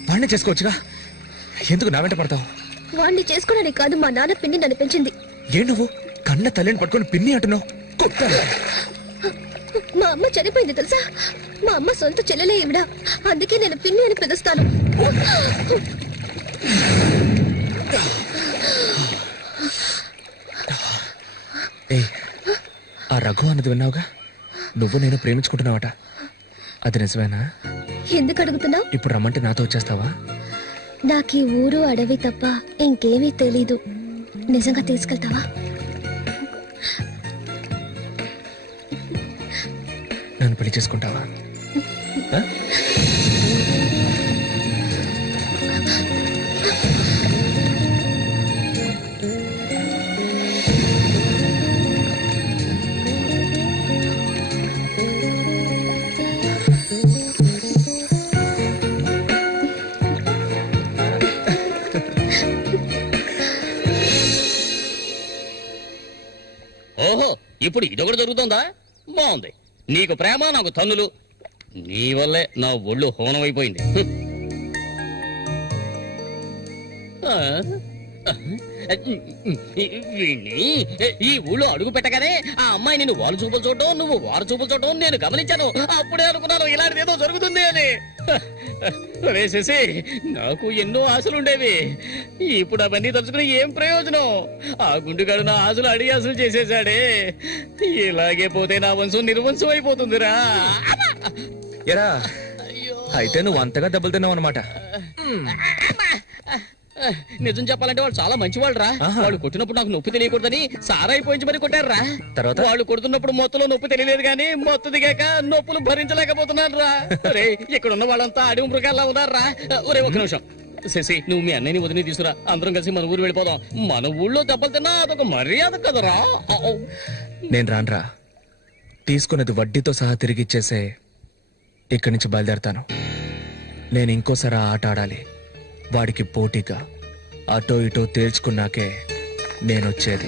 వాడిని చేసుకోవచ్చుగా, ఎందుకు నా వెంట పడతావు? వాడిని చేసుకోవడానికి కాదు, మా నాన్న పిన్ని నన్ను పెంచింది. ఏ నువ్వు కన్న తల్లిని పట్టుకొని పిన్ని అంటున్నావు? మా అమ్మ చనిపోయింది తెలుసా? మా అమ్మ సొంత చెల్లెలే ఈవిడ, అందుకే నేను పిన్ని అని పిలుస్తాను. ఏ ఆ రఘు అన్నది విన్నావుగా? నువ్వు నేను ప్రేమించుకుంటున్నావట, అది నిజమేనా? ఎందుకు అడుగుతున్నావు? ఇప్పుడు రమ్మంటే నాతో వచ్చేస్తావా? నాకు ఈ ఊరు అడవి తప్ప ఇంకేమీ తెలీదు. నిజంగా తీసుకెళ్తావా? నన్ను పెళ్లి చేసుకుంటావా? ఓహో, ఇప్పుడు ఇదొకటి జరుగుతుందా? బాగుంది. నీకు ప్రేమ, నాకు తన్నులు. నీ వల్లే నా ఒళ్ళు హోనమైపోయింది. వీణ్ణి ఈ ఊళ్ళో అడుగు పెట్టగానే ఆ అమ్మాయి నేను వారు చూపులు చూడటం, నువ్వు వారు చూపులు చూడటం నేను గమనించాను. అప్పుడే అనుకున్నాను ఇలాంటిది ఏదో జరుగుతుంది అని. వేసేసి నాకు ఎన్నో ఆశలుండేవి. ఇప్పుడు అవన్నీ తలుచుకుని ఏం ప్రయోజనం? ఆ గుండుగాడు నా ఆశలు అడిగి ఆశలు చేసేసాడే. ఇలాగే పోతే నా వంశం నిర్వంశం అయిపోతుందిరా. ఎరా, అయితే నువ్వు అంతగా దెబ్బలు తిన్నావు అనమాట. నిజం చెప్పాలంటే వాళ్ళు చాలా మంచి వాళ్ళు రా. వాళ్ళు కొట్టినప్పుడు నాకు నొప్పి తెలియకూడదని సారాయి పోయించి మరి కొట్టారు రా. తర్వాత వాళ్ళు కొడుతున్నప్పుడు మొత్తంలో నొప్పి తెలియలేదు కానీ మొత్తం దిగాక నొప్పులు భరించలేకపోతున్నాను రా. రే, ఇక్కడ ఉన్న వాళ్ళంతా అడవి మృగాల్లా ఉన్నారు రా. ఒరే ఒక్క నిమిషం శశి, నువ్వు మీ అన్నయ్యని వదిలి తీసుకురా. అందరం కలిసి మన ఊరు వెళ్ళిపోదాం. మన ఊళ్ళో దెబ్బలు తిన్నా అదొక మర్యాద కదరా. నేను రానురా, తీసుకున్నది వడ్డీతో సహా తిరిగి ఇచ్చేసే ఇక్కడి నుంచి బయలుదేరతాను. నేను ఇంకోసారి ఆ ఆట ఆడాలి. వాడికి పోటీగా అటో ఇటో తేల్చుకున్నాకే నేనొచ్చేది.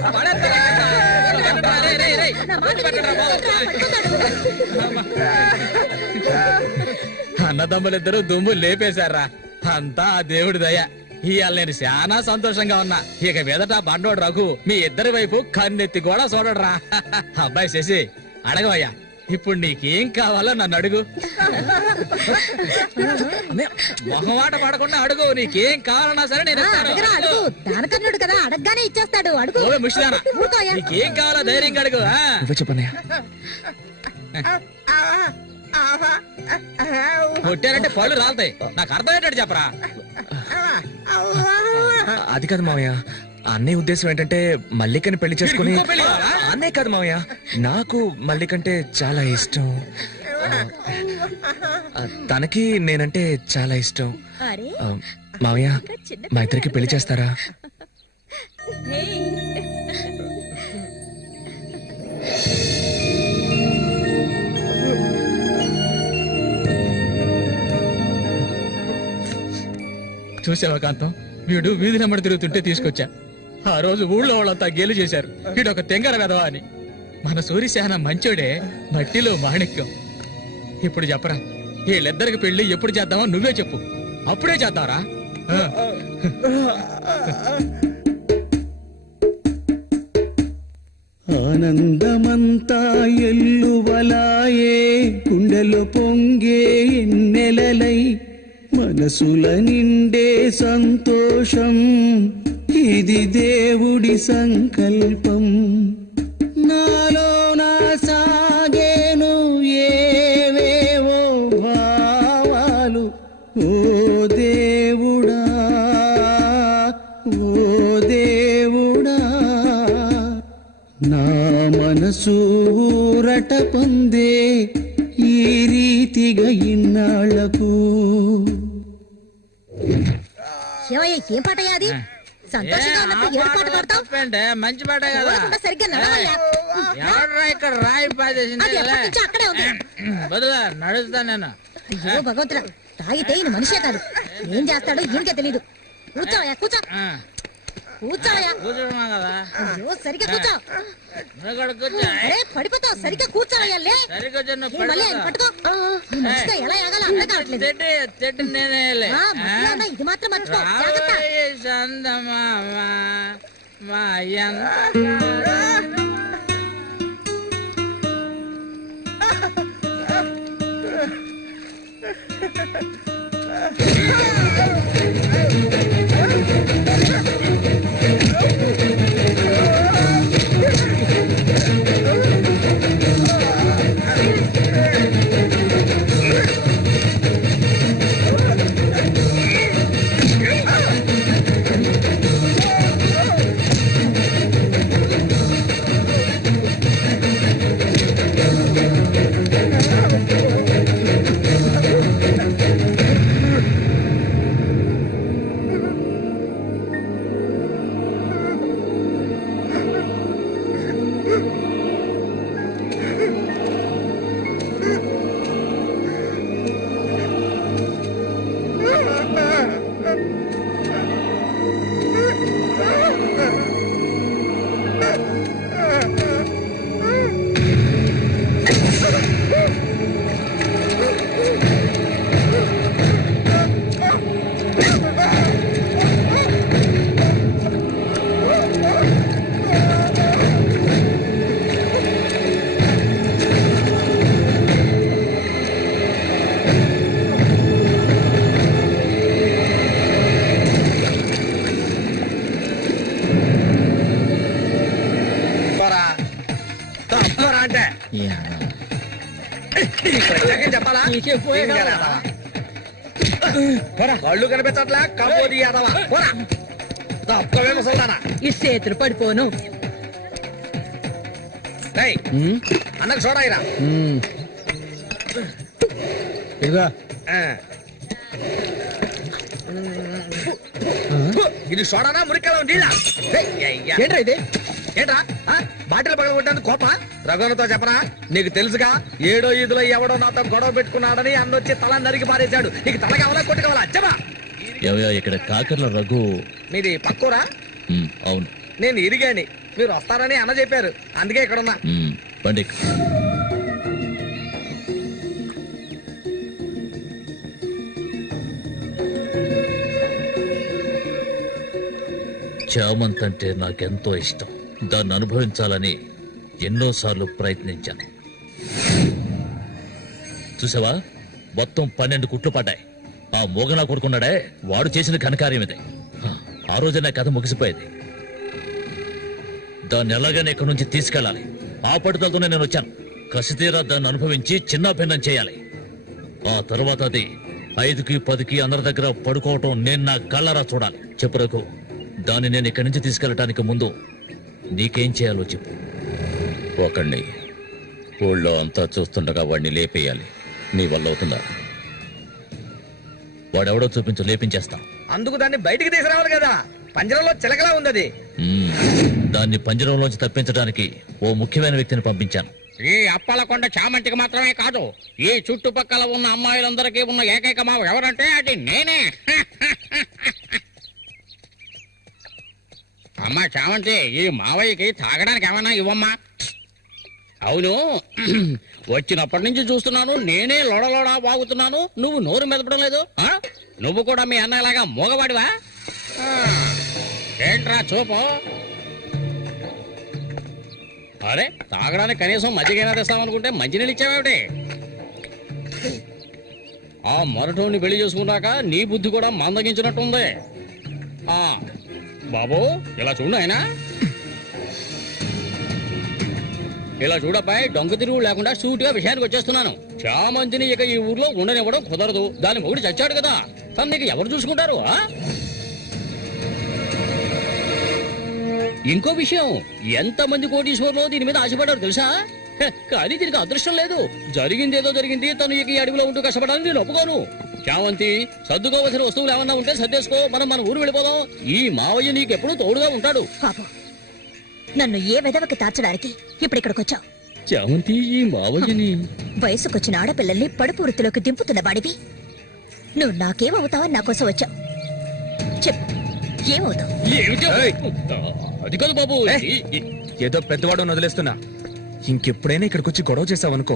అన్నదమ్ములిద్దరూ దుమ్ము లేపేశారా, అంతా ఆ దేవుడి దయ. ఇవాళ నేను చాలా సంతోషంగా ఉన్నా. ఇక మీదట బండోడు రఘు మీ ఇద్దరి వైపు కన్నెత్తి కూడా చూడడరా. అబ్బాయి శశి, అడగవయ్యా, ఇప్పుడు నీకేం కావాలో నన్ను అడుగు. మొహమాట పడకుండా అడుగు, నీకేం కావాలన్నా సరే నేను ఇస్తాను. దానకన్నుడు కదా, అడగగానే ఇచ్చేస్తాడు. అడుగు. ఓవే ముష్టిదానా, నీకేం కావాలో ధైర్యంగా అడుగు. చెప్పన్నయ్య. కొట్టారంటే పళ్ళు రాలుతాయి. నాకు అర్థమయ్యేటట్టు చెప్పరా. అది కాదు మావయ్య, అన్నయ్య ఉద్దేశం ఏంటంటే మల్లికని పెళ్లి చేసుకుని. అన్నయ్య కాదు మావయ్య, నాకు మల్లికంటే చాలా ఇష్టం. తనకి నేనంటే చాలా ఇష్టం. మావయ్య, మా ఇద్దరికి పెళ్లి చేస్తారా? చూసావా కాంతం, వీడు వీధి నెమ్మడి తిరుగుతుంటే తీసుకొచ్చా. ఆ రోజు ఊళ్ళో వాళ్ళంతా గేలు చేశారు, వీడు ఒక తెంగర వెదవా అని. మన సూర్యశాన మంచోడే, మట్టిలో మాణిక్యం. ఇప్పుడు చెప్పరా, వీళ్ళిద్దరికి పెళ్లి ఎప్పుడు చేద్దామో నువ్వే చెప్పు, అప్పుడే చేద్దారా. ఆనందమంతా ఎల్లువలాయే, గుండెలో పొంగే ఎన్నెలలై, మనసుల నిండే సంతోషం, ఇది దేవుడి సంకల్పం. నాలో నా సాగేను ఏవేవో భావాలు, ఓ దేవుడా, ఓ దేవుడా, నా మనసు ఊరట పొందే ఈ రీతిగా ఇన్నాళ్లకు. ఏం పాట అది? సంతోషంగా ఉన్నప్పుడు ఏడు పాట పాడతావు? మంచి పాట కదా, సరిగ్గా నడవయ్యా. ఎవడరా ఇక్కడ రాయి పాదేసింది? అక్కడే ఉంది. బదులా నడుస్తా నేను. అయ్యో భగవంతుడా, తాగితే ఈయన మనిషే కాదు, ఏం చేస్తాడో ఈయనకే తెలీదు. కూర్చోవయ్యా, కూర్చో. కూర్చోవయ్యా. కూర్చోమా కదా. అయ్యో సరిగ్గా కూర్చో. కూర్చో. అరే పడిపోతావు, సరిగ్గా కూర్చోవయ్యా. లే మళ్ళీ ఆయన పట్టుకో. ఈ మనిషితో ఎలా ఎగాలో అర్థం కావట్లేదు. ఇది మాత్రం మర్చిపో. చెప్పాలా? కళ్ళు కనిపించట్లా, కబోది యాదవా. తప్పవే ముసల్దానా, ఈ చేతులు పడిపోను. అన్నకు చూడాయిరా. ఇది సోడానా మురికలా నీళ్ళ? ఏంట్రా ఇది? ఏంట్రా బాటిల్ పగల కొట్టేందుకు కోప? రఘునతో చెప్పరా, నీకు తెలుసుగా 7వ ఈదులో ఎవడో నాతో గొడవ పెట్టుకున్నాడని అన్నొచ్చి తల నరికి పారేశాడు. నీకు తల కావాలా కొట్టు కావాలా చెప్పరా? ఇక్కడ కాకర్ల రఘు మీది పక్కూరా? అవును. నేను ఇరిగాని, మీరు వస్తారని అన్న చెప్పారు, అందుకే ఇక్కడ ఉన్నా. బండి చామంతి అంటే నాకెంతో ఇష్టం. దాన్ని అనుభవించాలని ఎన్నోసార్లు ప్రయత్నించాను. చూసావా, మొత్తం 12 కుట్లు పడ్డాయి. ఆ మోగనా కొడుకున్నాడే, వాడు చేసిన ఘనకార్యం ఇదే. ఆ రోజు నా కథ ముగిసిపోయేది. దాన్ని ఎలాగైనా ఇక్కడి నుంచి తీసుకెళ్ళాలి. ఆ పట్టుదలతోనే నేను వచ్చాను. కసితీరా దాన్ని అనుభవించి చిన్న భిన్నం చేయాలి. ఆ తర్వాత అది 5కి 10కి అందరి దగ్గర పడుకోవటం నేను నా కళ్ళరా చూడాలి. చెప్పురకు దాన్ని నేను ఇక్కడి నుంచి తీసుకెళ్ళటానికి ముందు నీకేం చేయాలో చెప్పు. ఒకడిని ఊళ్ళో అంతా చూస్తుండగా వాడిని లేపేయాలి. నీ వల్ల అవుతుందా? వాడెవడో చూపించు, లేపించేస్తా. అందుకు దాన్ని బయటికి తీసుకురావాలి కదా, పంజరంలో చిలకలా ఉంది. దాన్ని పంజరంలోంచి తప్పించడానికి ఓ ముఖ్యమైన వ్యక్తిని పంపించాను. ఈ అప్పలకొండ చామంతికి మాత్రమే కాదు, ఈ చుట్టుపక్కల ఉన్న అమ్మాయిలందరికీ ఉన్న ఏకైక మావ ఎవరంటే అది నేనే. అమ్మా చామంతి, ఈ మావయ్యకి తాగడానికి ఏమన్నా ఇవ్వమ్మా. అవును, వచ్చినప్పటి నుంచి చూస్తున్నాను, నేనే లొడలోడా వాగుతున్నాను, నువ్వు నోరు మెదపడం లేదు. నువ్వు కూడా మీ అన్నలాగా మూగవాడివా? ఏంట్రా చూపు? అరే, తాగడానికి కనీసం మజ్జిగైనా తెస్తామనుకుంటే మంచినీళ్ళు ఇచ్చావేమిటి? ఆ మొరటోని పెళ్లి చేసుకున్నాక నీ బుద్ధి కూడా మందగించినట్టుంది. బాబు, ఇలా చూడు ఆయన, ఇలా చూడబ్బాయి, దొంగ తిరుగు లేకుండా సూటిగా విషయానికి వచ్చేస్తున్నాను. చామంతిని ఇక ఈ ఊర్లో ఉండనివ్వడం కుదరదు. దాని మొగుడు చచ్చాడు కదా, తను నీకు ఎవరు చూసుకుంటారు? ఇంకో విషయం, ఎంతమంది కోటీశ్వర్లో దీని మీద ఆశపడ్డారు తెలుసా? కానీ దీనికి అదృష్టం లేదు. జరిగిందేదో జరిగింది. తను ఇక ఈ అడవిలో ఉంటూ కష్టపడాలని నేను ఒప్పుకోను. చామంతి, సర్దుకోవలసిన వస్తువులు ఏమన్నా ఉంటే సర్దేసుకో, మనం మన ఊరు వెళ్ళిపోదాం. ఈ మావయ్య నీకెప్పుడు తోడుగా ఉంటాడు. పాపం, నన్ను ఏ విధవకి తార్చడానికి ఇప్పుడు ఇక్కడికి వచ్చావు? చామంతి, ఈ మావయ్యని వయసుకొచ్చిన ఆడపిల్లల్ని పడుపు వృత్తిలోకి దింపుతున్న వాడివి నువ్వు నాకేమవుతావని నా కోసం వచ్చావు. చెప్పు, ఏమవుతావు? అది కాదు బాబు, ఏదో పెద్దవాడు వదిలేస్తున్నా. ఇంకెప్పుడైనా ఇక్కడికి వచ్చి గొడవ చేసావనుకో.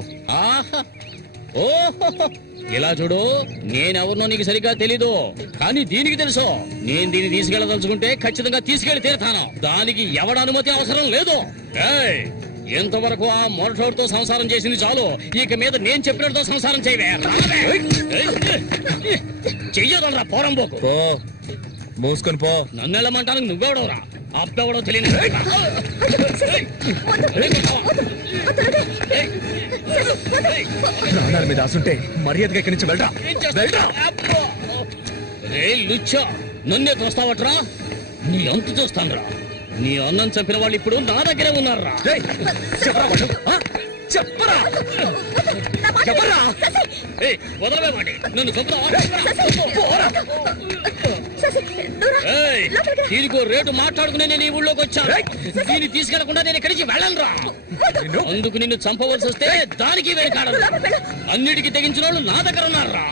ఇలా చూడు, నేనెవరినో నీకు సరిగ్గా తెలీదు, కానీ దీనికి తెలుసు. నేను దీన్ని తీసుకెళ్ళదలుచుకుంటే ఖచ్చితంగా తీసుకెళ్లి తీరుతాను. దానికి ఎవడ అనుమతి అవసరం లేదు. ఎంతవరకు ఆ మొరటోడితో సంసారం చేసింది చాలు. ఇక మీద నేను చెప్పినతో సంసారం చేయవే. చెయ్యదరా పోరంబోకు. మూసుకొని పో. నన్ను వెళ్ళమంటానికి నువ్వెవడవరా? అబ్బెవడో తెలియదు. ప్రాణాల మీద ఆసుంటే మర్యాదగా ఇక్కడి నుంచి వెళ్ళరా. లుచ్చా, నన్నే తోస్తావట్రా? నీ అంతు చూస్తానురా. నీ అన్నం చంపిన వాళ్ళు ఇప్పుడు నా దగ్గరే ఉన్నారా? చెప్పరా, వదలవే వాడి, నన్ను చంపుతావా? దీనికో రేటు మాట్లాడుకునే నేను ఈ ఊళ్ళోకి వచ్చాను. దీన్ని తీసుకెళ్లకుండా నేను ఇక్కడి నుంచి వెళ్ళనురా. అందుకు నిన్ను చంపవలసి వస్తే దానికి వెనకాడను. అన్నిటికీ తెగించిన వాళ్ళు నా దగ్గర ఉన్నారా?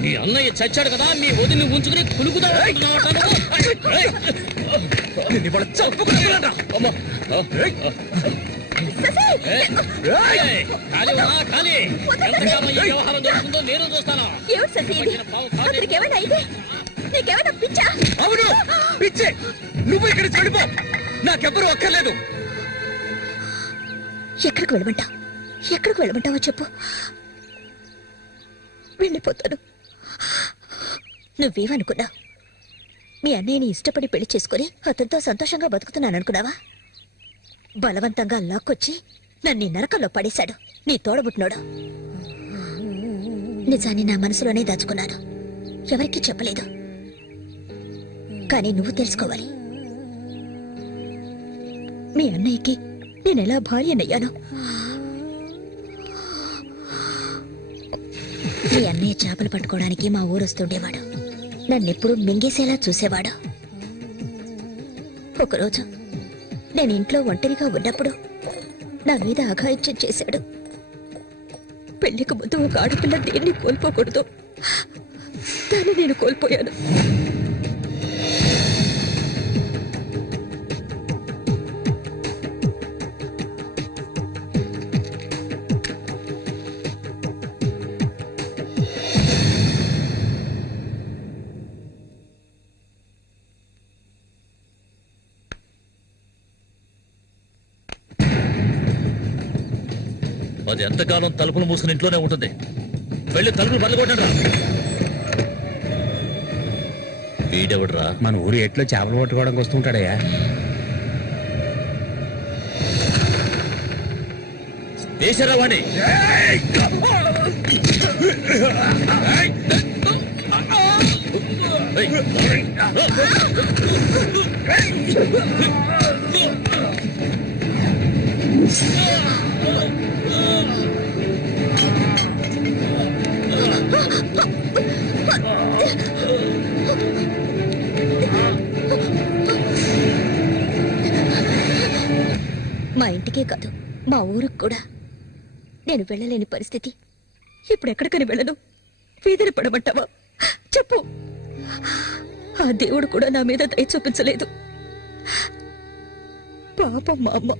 మీ అన్నయ్య చచ్చాడు కదా, మీ వదిని ఉంచుకుని కులుకుతా. వ్యవహారం జరుగుతుందో నేను చూస్తాను. అవును, పిచ్చే. నువ్వు ఇక్కడికి వెళ్ళిపో, నాకెవ్వరూ అక్కర్లేదు. ఎక్కడికి వెళ్ళమంటావు? ఎక్కడికి వెళ్ళమంటావో చెప్పు, వెళ్ళిపోతాను. నువ్వేమనుకున్నా? మీ అన్నయ్యని ఇష్టపడి పెళ్లి చేసుకుని అతనితో సంతోషంగా బతుకుతున్నాను అనుకున్నావా? బలవంతంగా లాక్కొచ్చి నన్ను నరకంలో పడేశాడు నీ తోడబుట్టినోడు. నిజాన్ని నా మనసులోనే దాచుకున్నాను, ఎవరికీ చెప్పలేదు. కానీ నువ్వు తెలుసుకోవాలి, మీ అన్నయ్యకి నేనెలా భార్యనయ్యాను. మీ అన్నయ్య చేపలు పట్టుకోవడానికి మా ఊరొస్తుండేవాడు. నన్నెప్పుడు మింగేసేలా చూసేవాడు. ఒకరోజు నేను ఇంట్లో ఒంటరిగా ఉన్నప్పుడు నా మీద అఘాయిత్యం చేశాడు. పెళ్లికి ముందు ఒక ఆడపిల్ల దేన్ని కోల్పోకూడదు, దాన్ని నేను కోల్పోయాను. అది ఎంతకాలం తలుపులు మూసుకుని ఇంట్లోనే ఉంటుంది. వెళ్ళి తలుపులు బదలగొట్టండి రా. వీడెవడ్రా? మన ఊరు ఎట్లో చేపలు పట్టుకోవడానికి వస్తుంటాడయ్యా. వేసారా వాణ్ణి? మా ఇంటికే కాదు, మా ఊరికి కూడా నేను వెళ్ళలేని పరిస్థితి. ఇప్పుడు ఎక్కడికని వెళ్ళను? వీధిని పడమంటావా? చెప్పు. ఆ దేవుడు కూడా నా మీద దయ చూపించలేదు. పాపం మా అమ్మ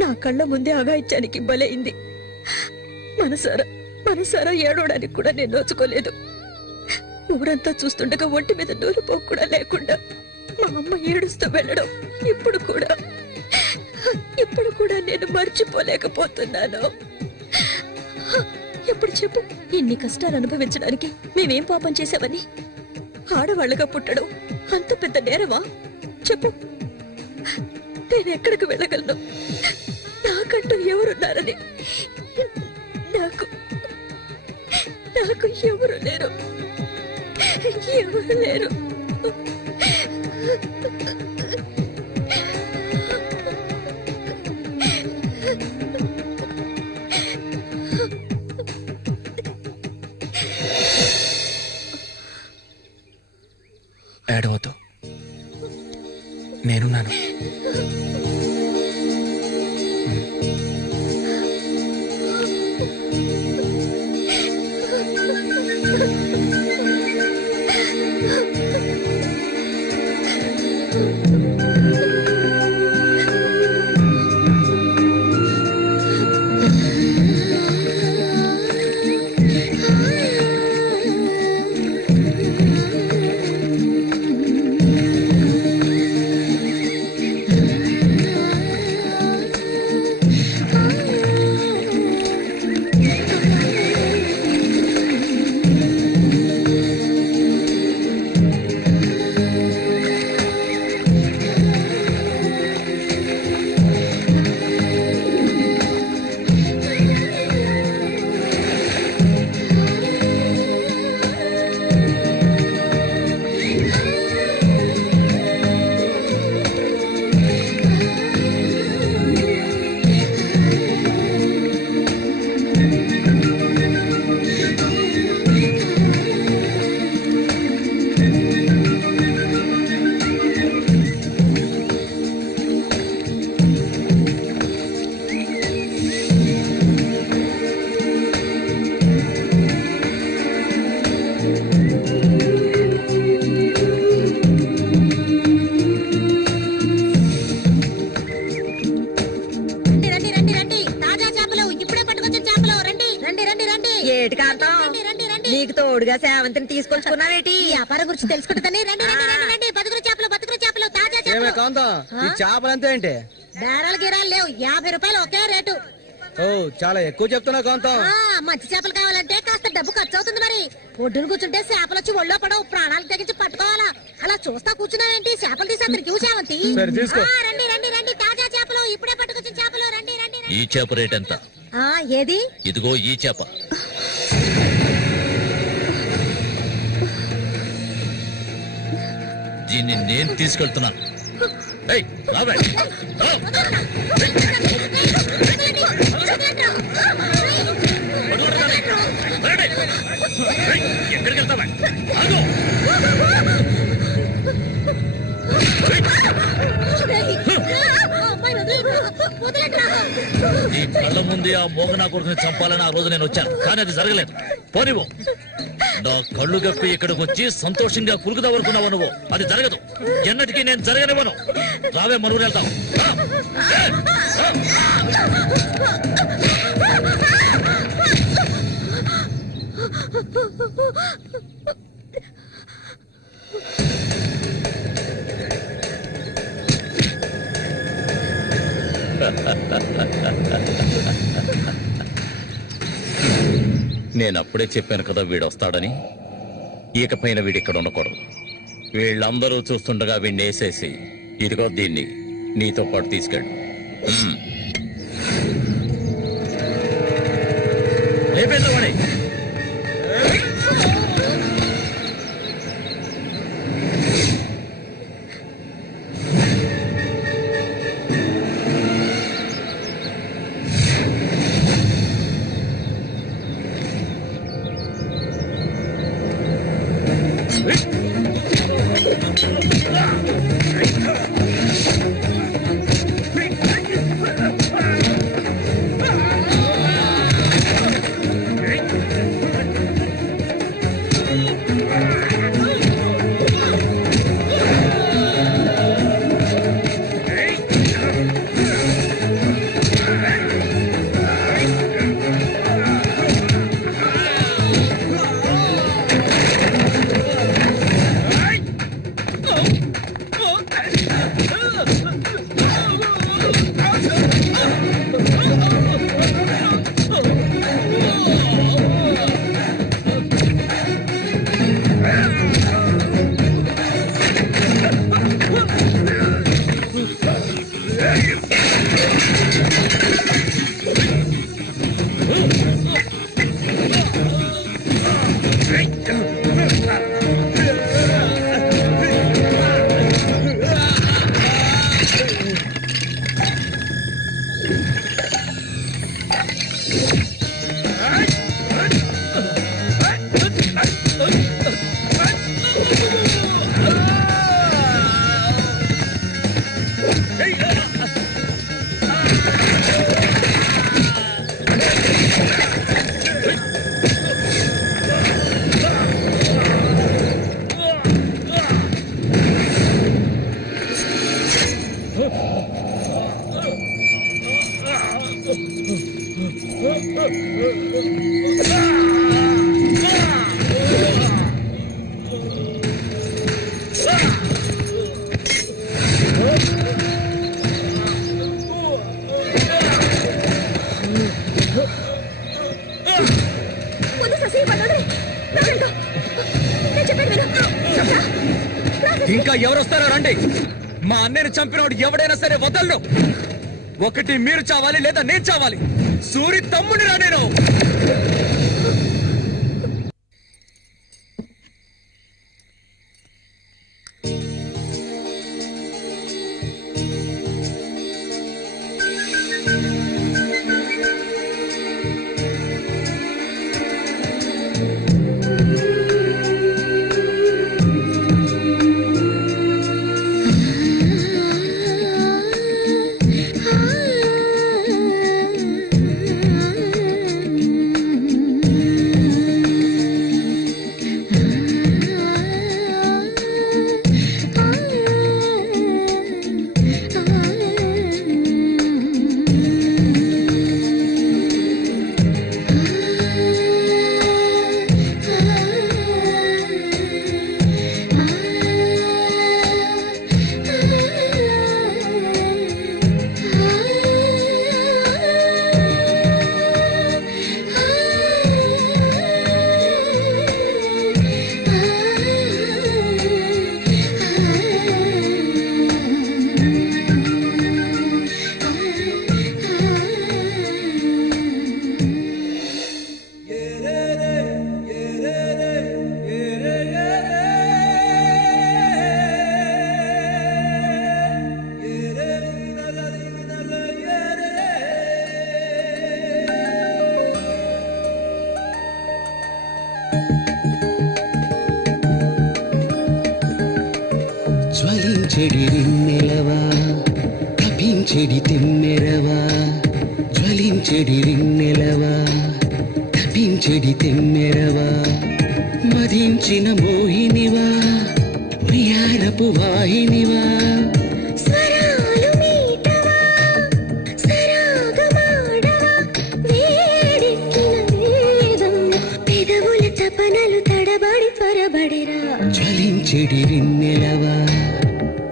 నా కళ్ళ ముందే అగాయిత్యానికి బలైంది. మనసారా ఏడవడానికి కూడా నేను నోచుకోలేదు. ఊరంతా చూస్తుండగా ఒంటి మీద నూలుపోకు కూడా లేకుండా మా అమ్మ ఏడుస్తూ వెళ్ళడం ఇప్పుడు కూడా నేను మర్చిపోలేకపోతున్నాను. ఎప్పుడు చెప్పు, ఇన్ని కష్టాలు అనుభవించడానికి మేమేం పాపం చేశామని? ఆడవాళ్ళగా పుట్టడం అంత పెద్ద నేరమా? చెప్పు. నేను ఎక్కడికి వెళ్ళగలను? నాకంటూ ఎవరున్నారని నాకు ఎవరు లేరు. ఏడవద్దు, నేనున్నాను. నీకు తోడుగా సేవంతిని తీసుకొచ్చుకున్నావేటి? వ్యాపారం గురించి తెలుసుకుంటుందని. రండి రండి రండి రండి. బతుకులు చేపలు తాజా చేపలు అంతే ఏంటి? బేరాలు గిరాలు లేవు. 50 రూపాయలు ఒకే రేటు. ఓ, చాలా ఎక్కువ చెప్తున్నా కాంతం. మంచి చేపలు కావాలంటే కాస్త డబ్బు ఖర్చు అవుతుంది. మరి ఒడ్డును కూర్చుంటే చేపలు వచ్చి ఒళ్ళో పడవు. ప్రాణాలు తెగించి పట్టుకోవాలా. అలా చూస్తా కూర్చున్నావేంటి? చేపలు తీసి అతనికి సేవంతి. రండి రండి రండి. తాజా చేపలు, ఇప్పుడే పట్టుకొచ్చిన చేపలు. రండి రండి. ఈ చేప రేట్ ఎంత? ఏది? ఇదిగో ఈ చేప. దీన్ని నేను తీసుకెళ్తున్నాను. ఎక్కడికి వెళ్తావా? నీ కళ్ళ ముందే ఆ మోగనా కొడుకుని చంపాలని ఆ రోజు నేను వచ్చాను, కానీ అది జరగలేదు. పోనివ్వు. నా కళ్ళు గప్పి ఇక్కడికి వచ్చి సంతోషంగా కురుకుదావనుకున్నావు నువ్వు. అది జరగదు. ఎన్నటికీ నేను జరగనివ్వను. రావే, మనూరు వెళ్తాం. నేనప్పుడే చెప్పాను కదా వీడొస్తాడని. ఇకపైన వీడిక్కడ ఉండకూడదు. వీళ్ళందరూ చూస్తుండగా వీడిని వేసేసి ఇదిగో దీన్ని నీతో పాటు తీసుకెళ్ళు. లేపేద్దామని ఇంకా ఎవరొస్తారో రండి. మా అన్నయ్యని చంపినోడు ఎవడైనా సరే వదలను. ఒకటి మీరు చావాలి లేదా నేను చావాలి. సూరి తమ్ముని రా నేను. జ్వలించెడి రిన్నెలవా, తపించెడి తెమ్మెరవా. జ్వలించెడి రిన్నెలవా, తపించెడి తెమ్మెరవా. మదించిన మోహినివా, ప్రియారపు వాహినివా. స్వరాలు మీటవా, సరాగమాడవా. వేడెక్కిన వేగం, పెదవుల తపనలు తడబడి త్వరబడిరా. జ్వలించెడి రిన్నెలవా,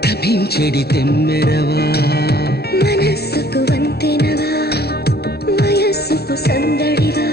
తపించెడి తెమ్మెరవా. మనస్సుకు వంతెనవా, వయస్సుకు సందడివా.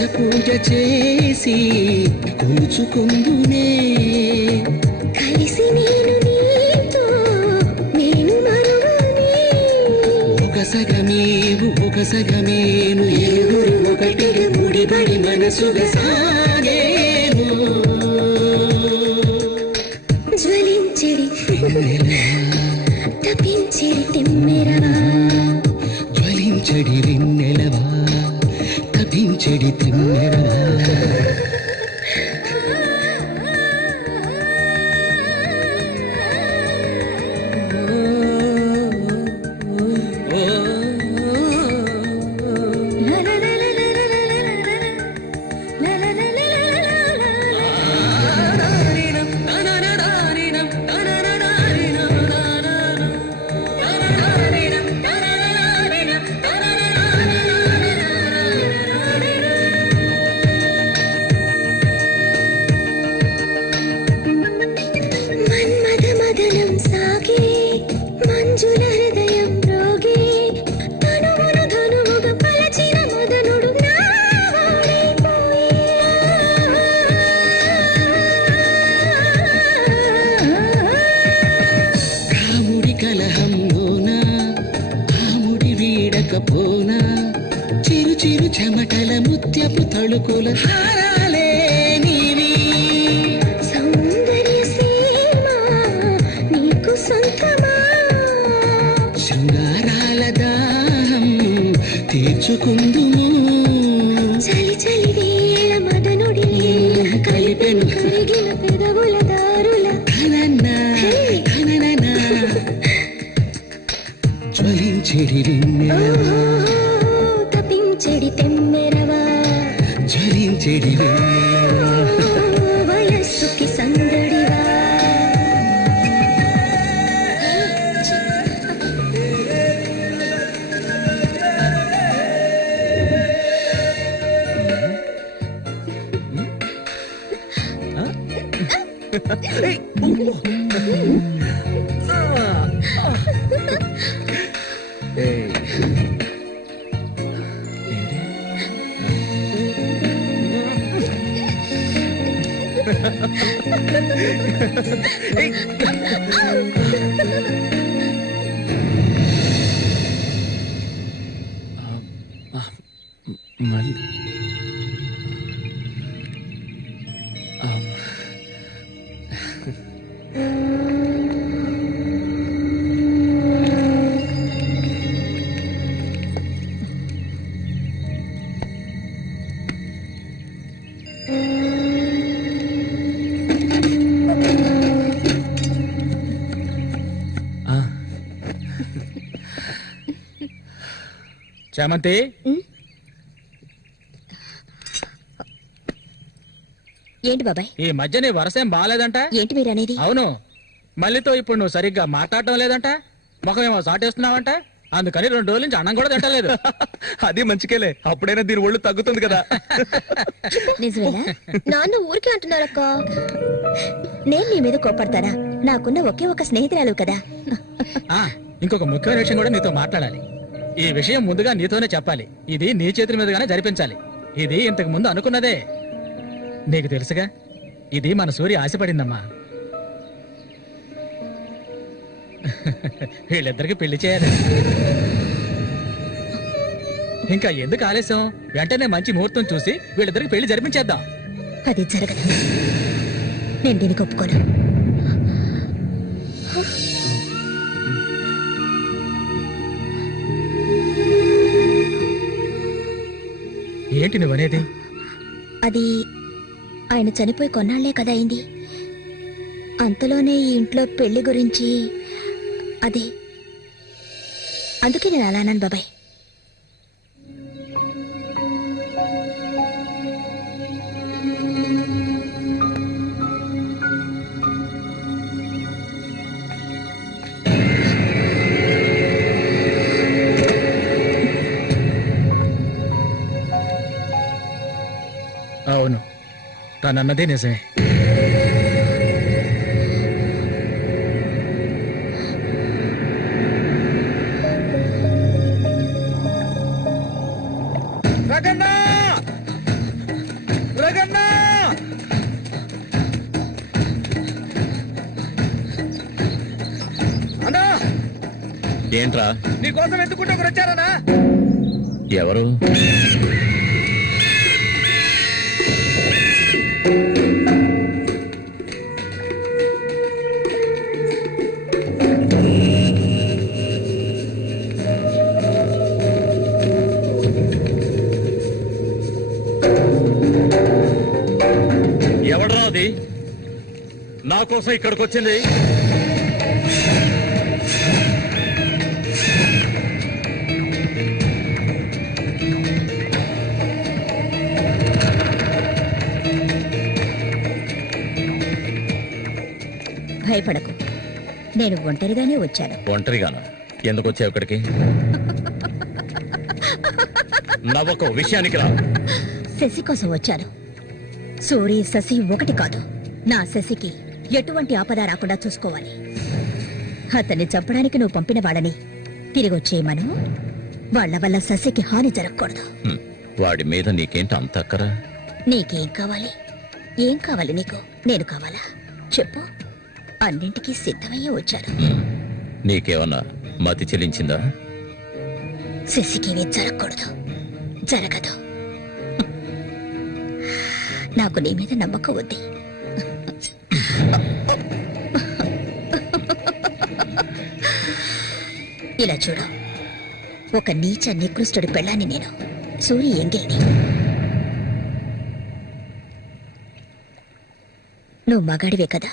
వరస పూజ చేసి కూచుకుందునే కలిసి నేను నీతో నేను మరువనే ఒక సగమేవు ఒక సగమేను ఏడుగురు ఒకటిగా ముడిపడి మనసుగా సాగేను జ్వలించెడి తపించెడి తెమ్మెరవా జ్వలించడి వెన్నెలవా తపించడి తెమ్మెరవా మన్మథ మదనం సాగే మంజుల హృదయం రోగే తనువును ధనువుగా పలచిన మదనుడు నా రాముడి కలహంలోన రాముడి వీడకపోనా చిరు చిరు చెమటల ముత్యపు తళుకుల హారాలే నీవి సౌందర్య సీమ నీకు సొంతమా శృంగారాల దాహం తీర్చుకుందుము చలి చలి వేళ మదనుడి కలిపెను కరిగిన పెదవుల దారుల ధనన్నా, ధనననా. జ్వలించెడి వెన్నెలవా తపించెడి తెమ్మెరవా జ్వలించెడి వెన్నెలవా వయస్సుకి సందడివా చామంతి ఏంటి బాబాయ్ ఈ మధ్య నీ వరసేం బాగాలేదంట ఏంటి మీరు అనేది అవును మళ్ళీతో ఇప్పుడు నువ్వు సరిగ్గా మాట్లాడటం లేదంట ముఖమేమో సాటేస్తున్నావంట అందుకని 2 రోజుల నుంచి అన్నం కూడా తింటలేదు అది మంచికేలే అప్పుడైనా దీని ఒళ్ళు తగ్గుతుంది కదా నిజమేనా నాన్న ఊరికే అంటున్నారక్క నేను నీ మీద కోపడతానా నాకున్న ఒకే ఒక స్నేహితురాలు కదా ఆ, ఇంకొక ముఖ్యమైన విషయం కూడా నీతో మాట్లాడాలి ఈ విషయం ముందుగా నీతోనే చెప్పాలి ఇది నీ చేతుల మీదుగానే జరిపించాలి ఇది ఇంతకు ముందు అనుకున్నదే నీకు తెలుసుగా ఇది మన సూర్య ఆశపడిందమ్మా వీళ్ళిద్దరికి పెళ్లి చేయాలి ఇంకా ఎందుకు ఆలస్యం వెంటనే మంచి ముహూర్తం చూసి వీళ్ళిద్దరికి పెళ్లి జరిపించేద్దాం అది జరగదు నేను దీనికి ఒప్పుకోను ఏంటి నువ్వనేది అది ఆయన చనిపోయి కొన్నాళ్లే కదా అయింది అంతలోనే ఈ ఇంట్లో పెళ్లి గురించి అదే అందుకే నేను అలా అన్నాను బాబాయ్ అవును తనన్నదే నిజమే ఏంట్రా? నీకోసం ఎందుకుంటే ఒకరు వచ్చారనా? ఎవరు? ఎవడ్రా అది నా కోసం ఇక్కడికి వచ్చింది? భయపడకు, నేను ఒంటరిగానే వచ్చాను. ఒంటరిగానా? ఎందుకు వచ్చావు ఇక్కడికి? నవ్వకు, విషయానికి రా. శశి కోసం వచ్చాను. సూరి శశి ఒకటి కాదు. నా శశికి ఎటువంటి ఆపద రాకుండా చూసుకోవాలి. అతన్ని చంపడానికి నువ్వు పంపిన వాళ్ళని తిరిగి వచ్చేయమను. వాళ్ల వల్ల శశికి హాని జరగకూడదు. వాడి మీద నీకేంటి అంత అక్కరా? నీకేం కావాలి? ఏం కావాలి నీకు? నేను కావాలా? చెప్పు. అన్నింటికీ సిద్ధమయ్యే వచ్చాను. నీకేమన్నా మతి చెల్లించిందా? శశికేమీ జరగకూడదు. జరగదు. నాకు నీ మీద నమ్మకం ఉంది. ఇలా చూడు, ఒక నీచ నికృష్టుడి పెళ్ళాన్ని నేను, సూరి ఎంగిల్ని. నువ్వు మగాడివే కదా?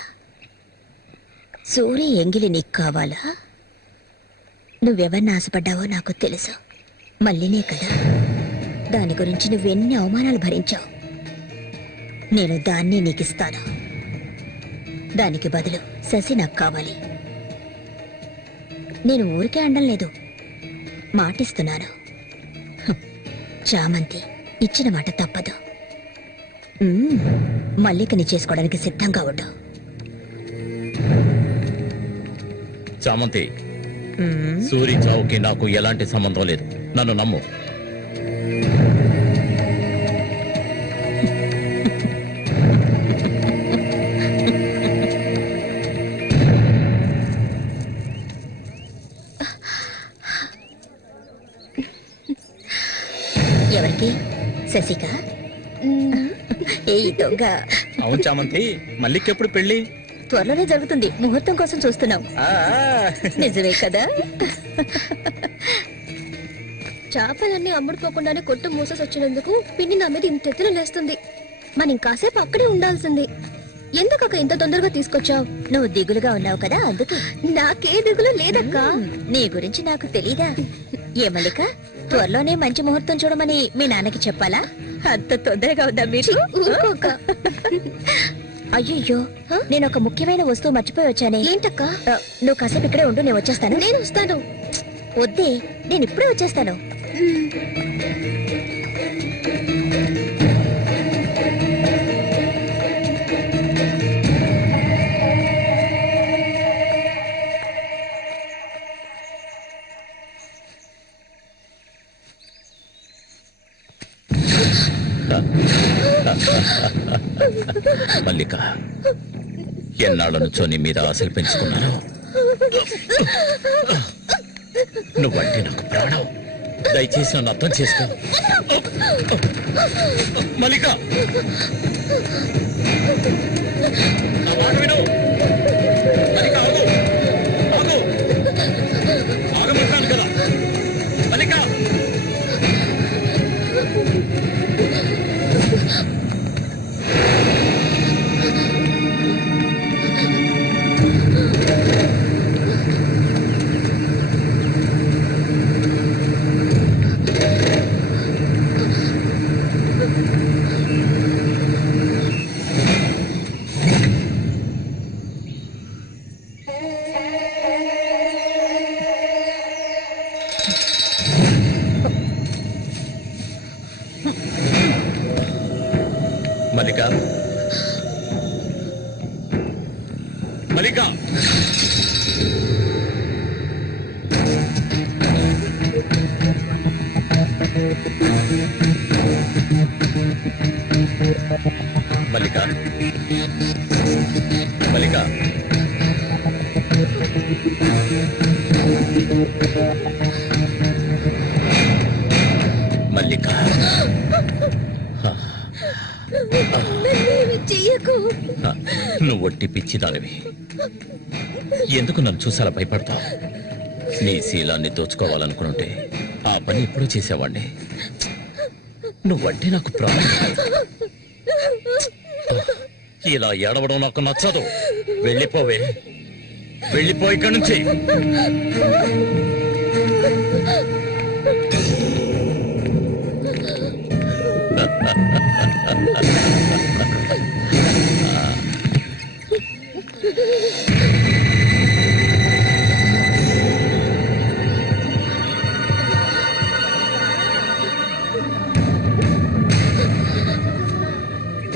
సూరి ఎంగిలి నీకు కావాలా? నువ్వెవరిని ఆశపడ్డావో నాకు తెలుసు. మళ్ళీనే కదా. దాని గురించి నువ్వెన్ని అవమానాలు భరించావు. నేను దాన్ని నీకిస్తాను. దానికి బదులు శశి నాకు కావాలి. నేను ఊరికే అండం లేదు, మాటిస్తున్నాను. చామంతి ఇచ్చిన మాట తప్పదు. మల్లికని చేసుకోవడానికి సిద్ధంగా ఉండు. చామంతి, సూరి చావుకి నాకు ఎలాంటి సంబంధం లేదు. నన్ను నమ్ము. ఎవరికి? శశిక? ఏ దొంగ! అవును చామంతి, మల్లికెప్పుడు పెళ్లి? త్వరలోనే జరుగుతుంది. ముహూర్తం కోసం చూస్తున్నాం. నిజమే కదా? చేపలన్నీ అమ్ముడుపోకుండానే కొట్టు మూసేసి వచ్చినందుకు పిన్ని నా మీద ఇంత ఎత్తున లేస్తుంది. మనం ఇంకాసేపు అక్కడే ఉండాల్సింది. ఎందుకక్క ఇంత తొందరగా తీసుకొచ్చావు? నువ్వు దిగులుగా ఉన్నావు కదా, అందుకే. నాకే దిగులు లేదక్క. నీ గురించి నాకు తెలీదా? ఏ మల్లిక, త్వరలోనే మంచి ముహూర్తం చూడమని మీ నాన్నకి చెప్పాలా? అంత తొందరగా ఉందా మీరు? ఊరుకోక. అయ్యో, నేను ఒక ముఖ్యమైన వస్తువు మర్చిపోయి వచ్చానే. ఏంటక్క? నువ్వు కాసేపు ఇక్కడే ఉండు, నేను వచ్చేస్తాను. నేను వస్తాను. వద్దే, నేను ఇప్పుడే వచ్చేస్తాను. మల్లిక, ఎన్నాళ్ళ నుంచో నీ మీద ఆశలు పెంచుకున్నాను. నువ్వంటే నాకు ప్రాణం. దయచేసి నన్ను అర్థం చేసుకో. మల్లిక, నా మాట విను. మల్లిక, ఆగు, ఆగు, ఆగమంటాను కదా. మల్లిక, మల్లిక, మల్లిక, మల్లిక, మల్లిక, నన్నేమి చెయ్యకు. నువ్వు ఒట్టి పిచ్చిదానివి. ఎందుకు నన్ను చూసాలా భయపడతావు? నీ శీలాన్ని దోచుకోవాలనుకుంటే ఆ పని ఎప్పుడూ చేసేవాణ్ణి. నువ్వంటే నాకు ప్రాణం. ఇలా ఏడవడం నాకు నచ్చదు. వెళ్ళిపోవే, వెళ్ళిపో ఇక్కడి నుంచి.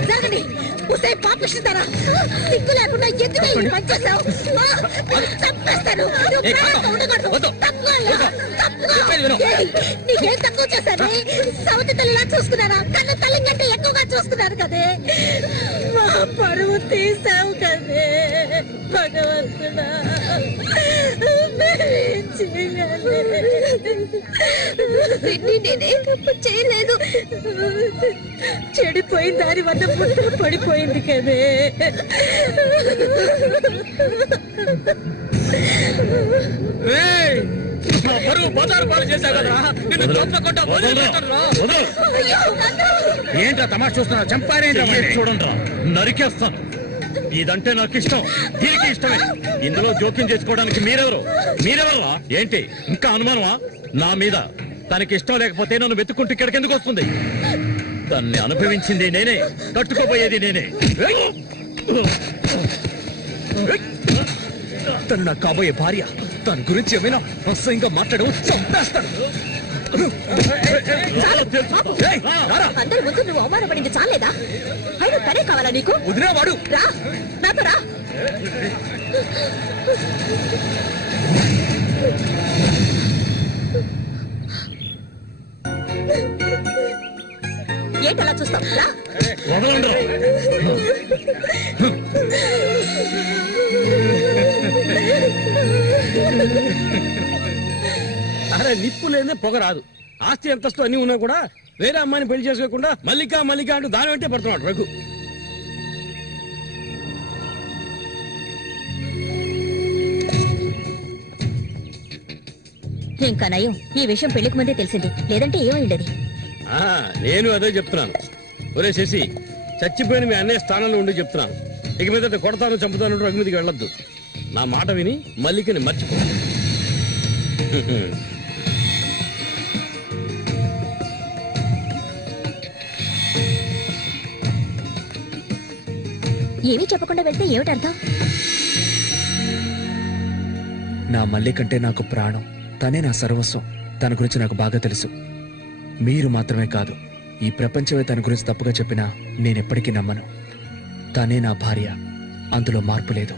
జరగండి. ఉసే పాపిస్తారా? సిగ్గు లేకుండా ఎందుకు ఈ పని చేశావు? చంపేస్తాను. నువ్వు ప్రాణంగా ఉండకూడదు. తప్పుకోవాలా? తప్పుకో. ఏయ్, నీకేం తక్కువ చేశాను? సవతి తల్లిలా చూసుకున్నారా? కన్ను తల్లి కంటే ఎక్కువగా చూసుకున్నారు కదే. మా పరువు తీసావు కదే భగవంతుడా. నేనే చేయలేదు. చెడిపోయిన దాని వద్ద పుట్టు పడిపోయింది కదే. ఏంట్రా తమాషా చూస్తున్నా? చంపారేంట్రా? చూడండి, నరికేస్తాను. ఇదంటే నాకు ఇష్టం, దీనికి ఇష్టమే. ఇందులో జోక్యం చేసుకోవడానికి మీరెవరా? ఏంటి ఇంకా అనుమానమా నా మీద? తనకి ఇష్టం లేకపోతే నన్ను వెతుక్కుంటూ ఇక్కడికి ఎందుకు వస్తుంది? దాన్ని అనుభవించింది నేనే, కట్టుకోబోయేది నేనే. తను నా కాబోయే భార్య. తన గురించి ఏమైనా అసహ్యంగా మాట్లాడవు, చంపేస్తాను. అందరి ముందు నువ్వు అవమానపడింది చాలేదా? అయినా తనే కావాలా నీకు? వదిలేవాడు. రా, నాతో రా. ఏంటలా చూస్తావు? రా. అరే నిప్పు లేదే పొగ రాదు. ఆస్తి అంతస్తు అన్ని ఉన్నా కూడా వేరే అమ్మాయిని పెళ్లి చేసుకోకుండా మల్లిక అంటూ దాని వెంటే పడుతున్నాడు రఘు. ఇంకా నయం, ఈ విషయం పెళ్లికి ముందే తెలిసింది. లేదంటే ఏమైండది? నేను అదే చెప్తున్నాను. ఒరే శశి, చచ్చిపోయిన మీ అన్నయ్య స్థానంలో ఉండి చెప్తున్నాను. ఇక మీద కొడతాను చంపుతాను రఘు మీదకి వెళ్ళొద్దు. నా మాట విని మల్లికని మర్చిపో. ఏమీ చెప్పకుండా వెళ్తే ఏమిటి అర్థం? నా మల్లి కంటే నాకు ప్రాణం. తనే నా సర్వస్వం. తన గురించి నాకు బాగా తెలుసు. మీరు మాత్రమే కాదు, ఈ ప్రపంచమే తన గురించి తప్పుగా చెప్పినా నేనెప్పటికీ నమ్మను. తనే నా భార్య, అందులో మార్పు లేదు.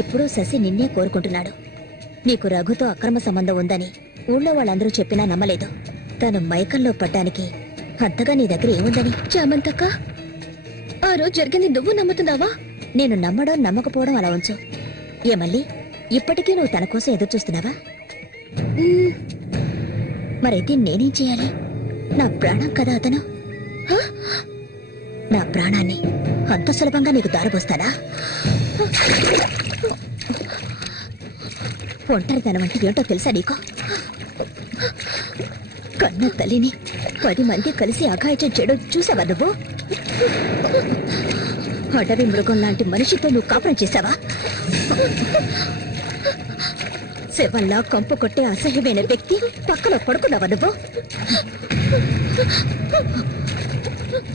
ఇప్పుడు శశి నిన్నే కోరుకుంటున్నాడు. నీకు రఘుతో అక్రమ సంబంధం ఉందని ఊళ్ళో వాళ్ళందరూ చెప్పినా నమ్మలేదు. తను మైకంలో పడ్డానికి అంతగా నీ దగ్గర ఏముందని? చామంతక్క, ఆ రోజు జరిగింది నువ్వు నమ్ముతున్నావా? నేను నమ్మడం నమ్మకపోవడం అలా ఉంచు. ఏ మళ్ళీ ఇప్పటికీ నువ్వు తన కోసం ఎదురు చూస్తున్నావా? మరైతే నేనేం చేయాలి? నా ప్రాణం కదా అతను. నా ప్రాణాన్ని అంత సులభంగా నీకు దారిపోస్తానా? ఒంటరితనం అంటే ఏంటో తెలుసా నీకు? కన్న తల్లిని 10 మంది కలిసి అఘాయిత్యం చేయడం చూసావా నువ్వు? అడవి మృగం లాంటి మనిషితో నువ్వు కాపురం చేశావా? శవంలా కంపు కొట్టే అసహ్యమైన వ్యక్తి పక్కలో పడుకున్నావా నువ్వు?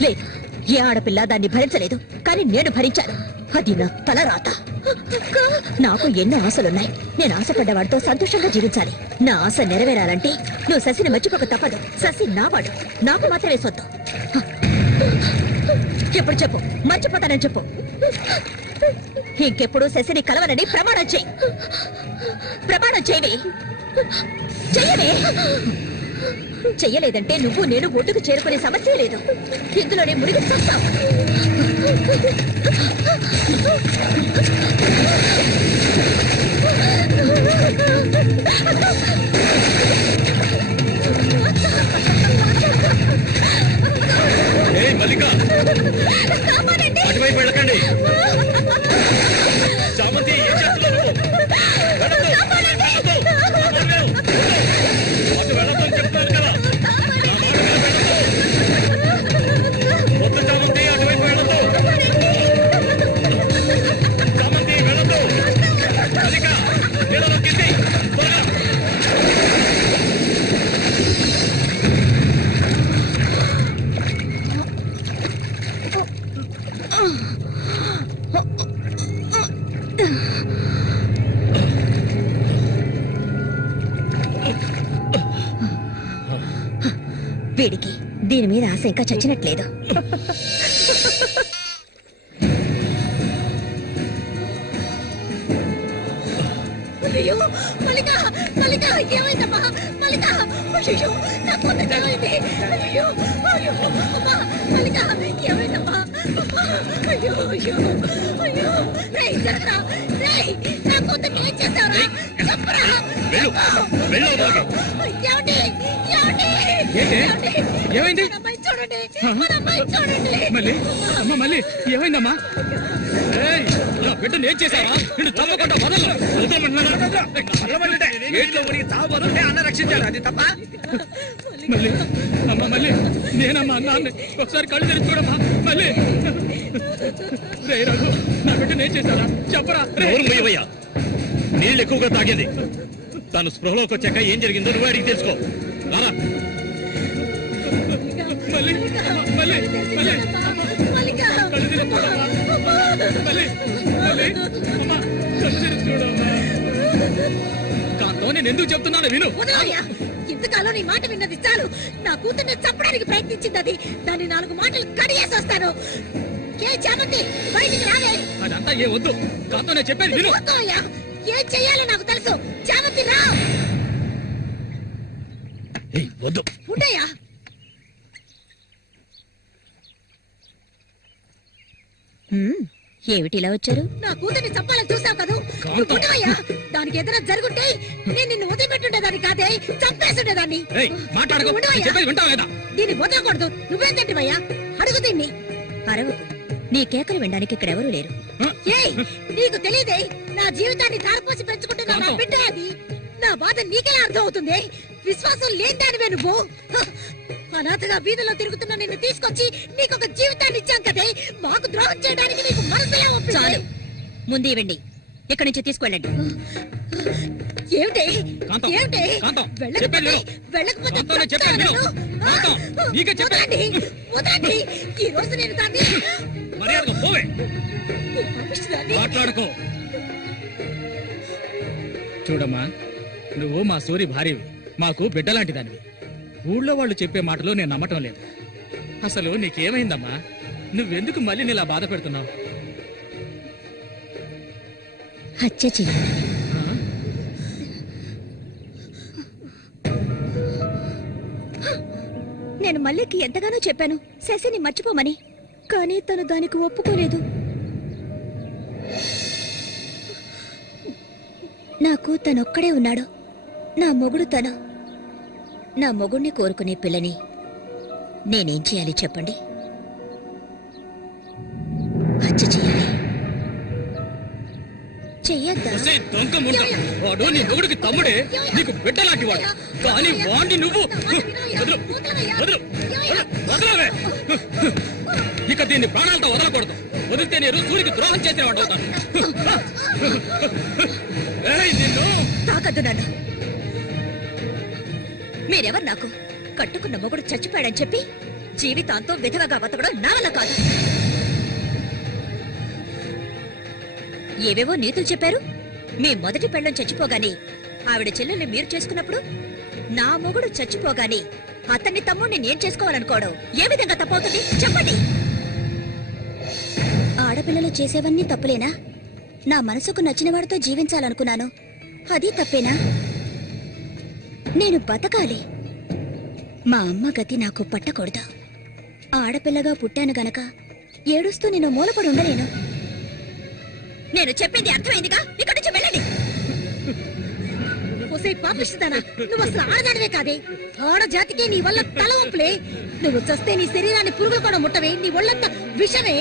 లేదు, ఏ ఆడపిల్ల దాన్ని భరించలేదు, కానీ నేను భరించాను. అది నా తలరాత. నాకు ఎన్నో ఆశలున్నాయి. నేను ఆశపడ్డవాడితో సంతోషంగా జీవించాలి. నా ఆశ నెరవేరాలంటే నువ్వు శశిని మర్చిపోక తప్పదు. శశి నావాడు, నాకు మాత్రమే సొత్తు. ఎప్పుడు చెప్పు, మర్చిపోతానని చెప్పు. ఇంకెప్పుడు శశిని కలవనని ప్రమాణం చేయి. ప్రమాణం చేయవే. చెయ్యవే. చెయ్యలేదంటే నువ్వు నేను ఒడ్డుకు చేరుకునే సమస్య లేదు. ఇందులోనే మునిగి చస్తావు. మల్లిక అటువైపు వెళ్ళకండి. చామంతి ఏం చేస్తున్నావు? అటు వెళ్ళదని చెప్తున్నాను కదా. వద్దు చామంతి, అటువైపు వెళ్ళదు. చామంతి వెళ్ళదు. మల్లిక నీళ్ళలో కింది త్వరగా. వీడికి దీని మీద ఆశ ఇంకా చచ్చినట్లేదు. అయ్యో మల్లిక, మల్లిక ఏమైందమ్మా? మల్లిక అయ్యో నా కొంత జరిగింది. అయ్యో అయ్యో అమ్మా మల్లిక ఏమైందమ్మా? అయ్యో అయ్యో అయ్యో రేయ్ జరగరా రేయ్, నా కొంతకి ఏం చేస్తావురా? చెప్పరా. ఏమండి ఏమండి ఏమైంది? అమ్మాయి చూడండి, మన అమ్మాయి చూడండి. మళ్ళీ అమ్మ మళ్ళీ ఏమైందమ్మా? బిడ్డను ఏం చేశావా? నిన్ను తప్పకుండా వదలను. అన్న రక్షించారు, అది తప్ప. మళ్ళీ అమ్మ మళ్ళీ నేనమ్మా అన్నాన్ని ఒకసారి కళ్ళు తెరిచి చూడమ్మా. మళ్ళీ రే రఘు, నా బిడ్డను ఏం చేశారా చెప్పరా. మొయ్యవయ్యా, నీళ్ళు ఎక్కువగా తాగేది. తను స్పృహలోకి వచ్చాక ఏం జరిగిందో నువ్వు అడిగి తెలుసుకో. రారా. మళ్ళీ మళ్ళీ మళ్ళీ కళ్ళు తెరిచి చూడమ్మా. మళ్ళీ మళ్ళీ అమ్మా కళ్ళు తెరిచి చూడమ్మా. కాంతో నేను ఎందుకు చెప్తున్నాను విను. వదలయ్యా, ఇంతకాలం నీ మాట విన్నది చాలు. నా కూతుర్ని చంపడానికి ప్రయత్నించింది అది. దాన్ని 4 మాటలు కడిగేసి వస్తాను. ఏ చామంతి బయటికి రాలే. అదంతా ఏ వద్దు. కాంతో నేను చెప్పేది విను. వదలయ్యా, ఏం చెయ్యాలో నాకు తెలుసు. చామంతి రా. వద్దు ఉండయ్యా. ఏమిటి ఇలా వచ్చారు? నా కూతుర్ని చంపాలని చూసావు కదా. ఉండవయ్యా, దానికి ఏదైనా జరుగుంటే నేను నిన్ను వదిలిపెట్టుండేదాన్ని కాదే, చంపేస్తుండేదాన్ని. మాట్లాడుకో. దీన్ని వదలకూడదు. నువ్వేం తింటివయ్యా? అడుగు దీన్ని. అరవు. నీ కేకలు వినడానికి ఇక్కడ ఎవరు లేరు. ఏయ్, నీకు తెలియదే, నా జీవితాన్ని ధారపోసి పెంచుకుంటున్నా నా బిడ్డ అది. నా బాధ నీకెలా అర్థం అవుతుంది? విశ్వాసం లేనిదానివే నువ్వు. అనాథగా వీధిలో తిరుగుతున్నా నిన్ను తీసుకొచ్చి నీకొక జీవితాన్ని ఇచ్చాం కదే. మాకు ద్రోహం చేయడానికి నీకు మనసులే ఒప్పింది. చాలు, ముందు ఇవ్వండి. ఇక్కడి నుంచి తీసుకెళ్ళండి. ఏమిటి ఏమిటి? వెళ్ళకపోతే వదలండి. ఈ రోజు నేను దాన్ని మాట్లాడుకో. చూడమ్మా, నువ్వు మా సూరి భార్యవి, మాకు బిడ్డలాంటి దానివి. ఊళ్ళో వాళ్ళు చెప్పే మాటలు నేను నమ్మటం లేదు. అసలు నీకేమైందమ్మా? నువ్వెందుకు మళ్ళీ ఇలా బాధ పెడుతున్నావు? హత్య చెయ్యాలి. నేను మల్లికి ఎంతగానో చెప్పాను శశిని మర్చిపోమని, కానీ తను దానికి ఒప్పుకోలేదు. నాకు తనొక్కడే ఉన్నాడు. నా మొగుడు తను. నా మొగుడిని కోరుకునే పిల్లని నేనేం చేయాలి చెప్పండి? హత్య చేయాలి. చెయ్యొద్దా? వాడు నీ మొగుడికి తమ్ముడే, నీకు బిడ్డలాంటి వాడు. కానీ వాణ్ణి నువ్వు వదలవే. ఇక దీన్ని ప్రాణాలతో వదలకూడదు. వదిలితే నేను సూర్యుడికి ద్రోహం చేసిన వాడు అవుతాను. తాకద్దు నన్ను. మీరెవరు నాకు? కట్టుకున్న మొగుడు చచ్చిపోయాడని చెప్పి జీవితాంతం విధవగా బతకడం నా వల్ల కాదు. ఏవేవో నీతులు చెప్పారు. మీ మొదటి పెళ్ళం చచ్చిపోగానే ఆవిడ చెల్లెల్ని మీరు చేసుకున్నప్పుడు నా మొగుడు చచ్చిపోగానే అతన్ని తమ్ముడిని నేను చేసుకోవాలనుకోవడం ఏ విధంగా తప్పవుతుంది చెప్పండి? ఆడపిల్లలు చేసేవన్నీ తప్పులేనా? నా మనసుకు నచ్చిన వాడితో జీవించాలనుకున్నాను, అది తప్పేనా? నేను బతకాలి. మా అమ్మ గతి నాకు పట్టకూడదు. ఆడపిల్లగా పుట్టాను గనక ఏడుస్తూ నేను మూలపడి ఉండలేను. నేను చెప్పింది అర్థమైందిగా? ఇక్కడి నుంచి వెళ్ళండి. పాపిస్తుందానా? నువ్వు అసలు ఆడదానివే కాదే. ఆడ జాతికి నీ వల్ల తల ఒప్పులే. నువ్వు చస్తే నీ శరీరాన్ని పురుగులు కూడా ముట్టవే. నీ ఒళ్ళంతా విషమే.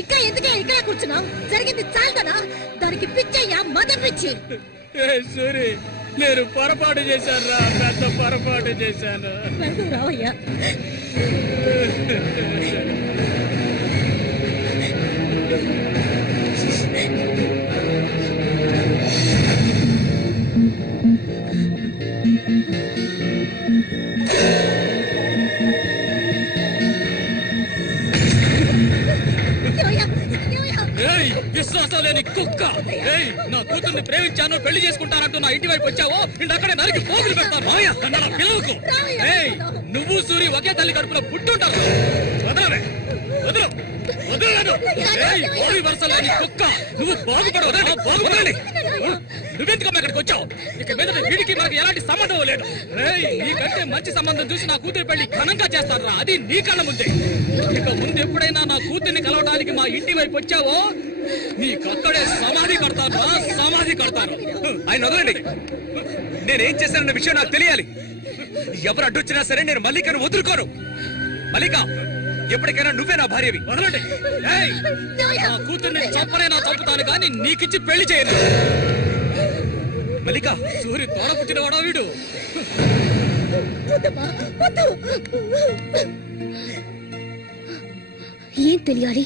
ఇంకా ఎందుకే ఇక్కడే కూర్చున్నావు? జరిగింది చాలుదా? దానికి పిచ్చయ్యా, మదం పిచ్చి. సూరి, నేను పొరపాటు చేశాను రా, పెద్ద పొరపాటు చేశాను. రావయ్యా. విశ్వాసం లేని కుక్క! నా కూతుర్ని ప్రేమించాను, పెళ్లి చేసుకుంటానంటూ నా ఇంటి వైపు వచ్చావో అక్కడే నరికి పోగులు పెడతాను. పిలవకు. నువ్వు సూరి ఒకే తల్లి కడుపులో పుట్టుంటారు. వదలవే, వదలు, వదలను. వరుస లేని కుక్క, నువ్వు బాగుపడవు. బాగుపడాలి. నువ్వెందుకమ్మా ఇక్కడికి వచ్చావు? ఇక మీద వీడికి మనకి ఎలాంటి సంబంధం లేదు. నీకంటే మంచి సంబంధం చూసి నా కూతురు పెళ్లి ఘనంగా చేస్తారా, అది నీ కళ్ళ ముందే. ఇక ముందు ఎప్పుడైనా నా కూతుర్ని కలవడానికి మా ఇంటి వైపు వచ్చావో నీకక్కడే సమాధి కడతాను, సమాధి కడతాను. ఆయన వదలండి. నేనేం చేశానన్న విషయం నాకు తెలియాలి. ఎవరు అడ్డొచ్చినా సరే నేను మల్లికను వదులుకోను. మల్లిక, ఎప్పటికైనా నువ్వే నా భార్యవి. వదలండి. నా కూతుర్ని చంపనైనా చంపుతాను కానీ నీకిచ్చి పెళ్లి చేయను. మల్లిక, సూర్యు తోడ పుట్టినవాడా వీడు? ఏం తెలియాలి?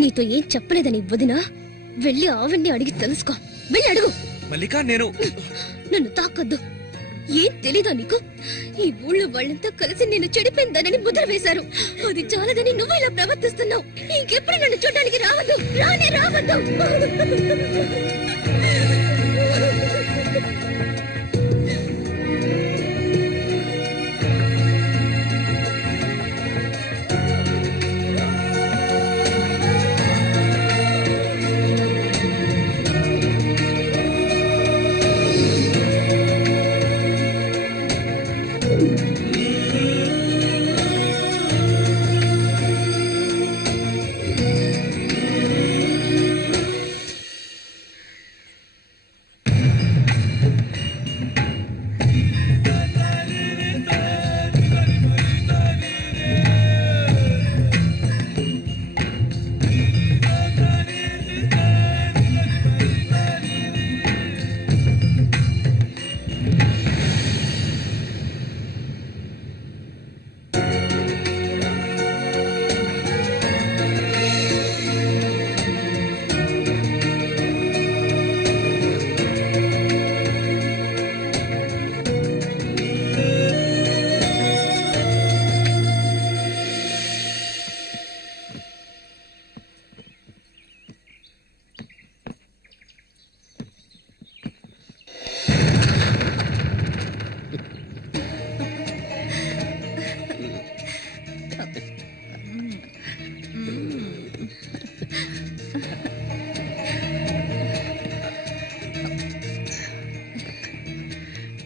నీతో ఏం చెప్పలేదని వదినా? వెళ్ళి ఆవిడ్ని అడిగి తెలుసుకో. వెళ్ళి అడుగు. మల్లిక, నేను నన్ను తాకొద్దు. ఏం తెలీదా నీకు? ఈ ఊళ్ళో వాళ్ళంతా కలిసి నేను చెడిపోయిందనని ముద్ర వేశారు. అది చాలదని నువ్వు ఇలా ప్రవర్తిస్తున్నావు. ఇంకెప్పుడు నన్ను చూడడానికి రావద్దు. రానే రావద్దు.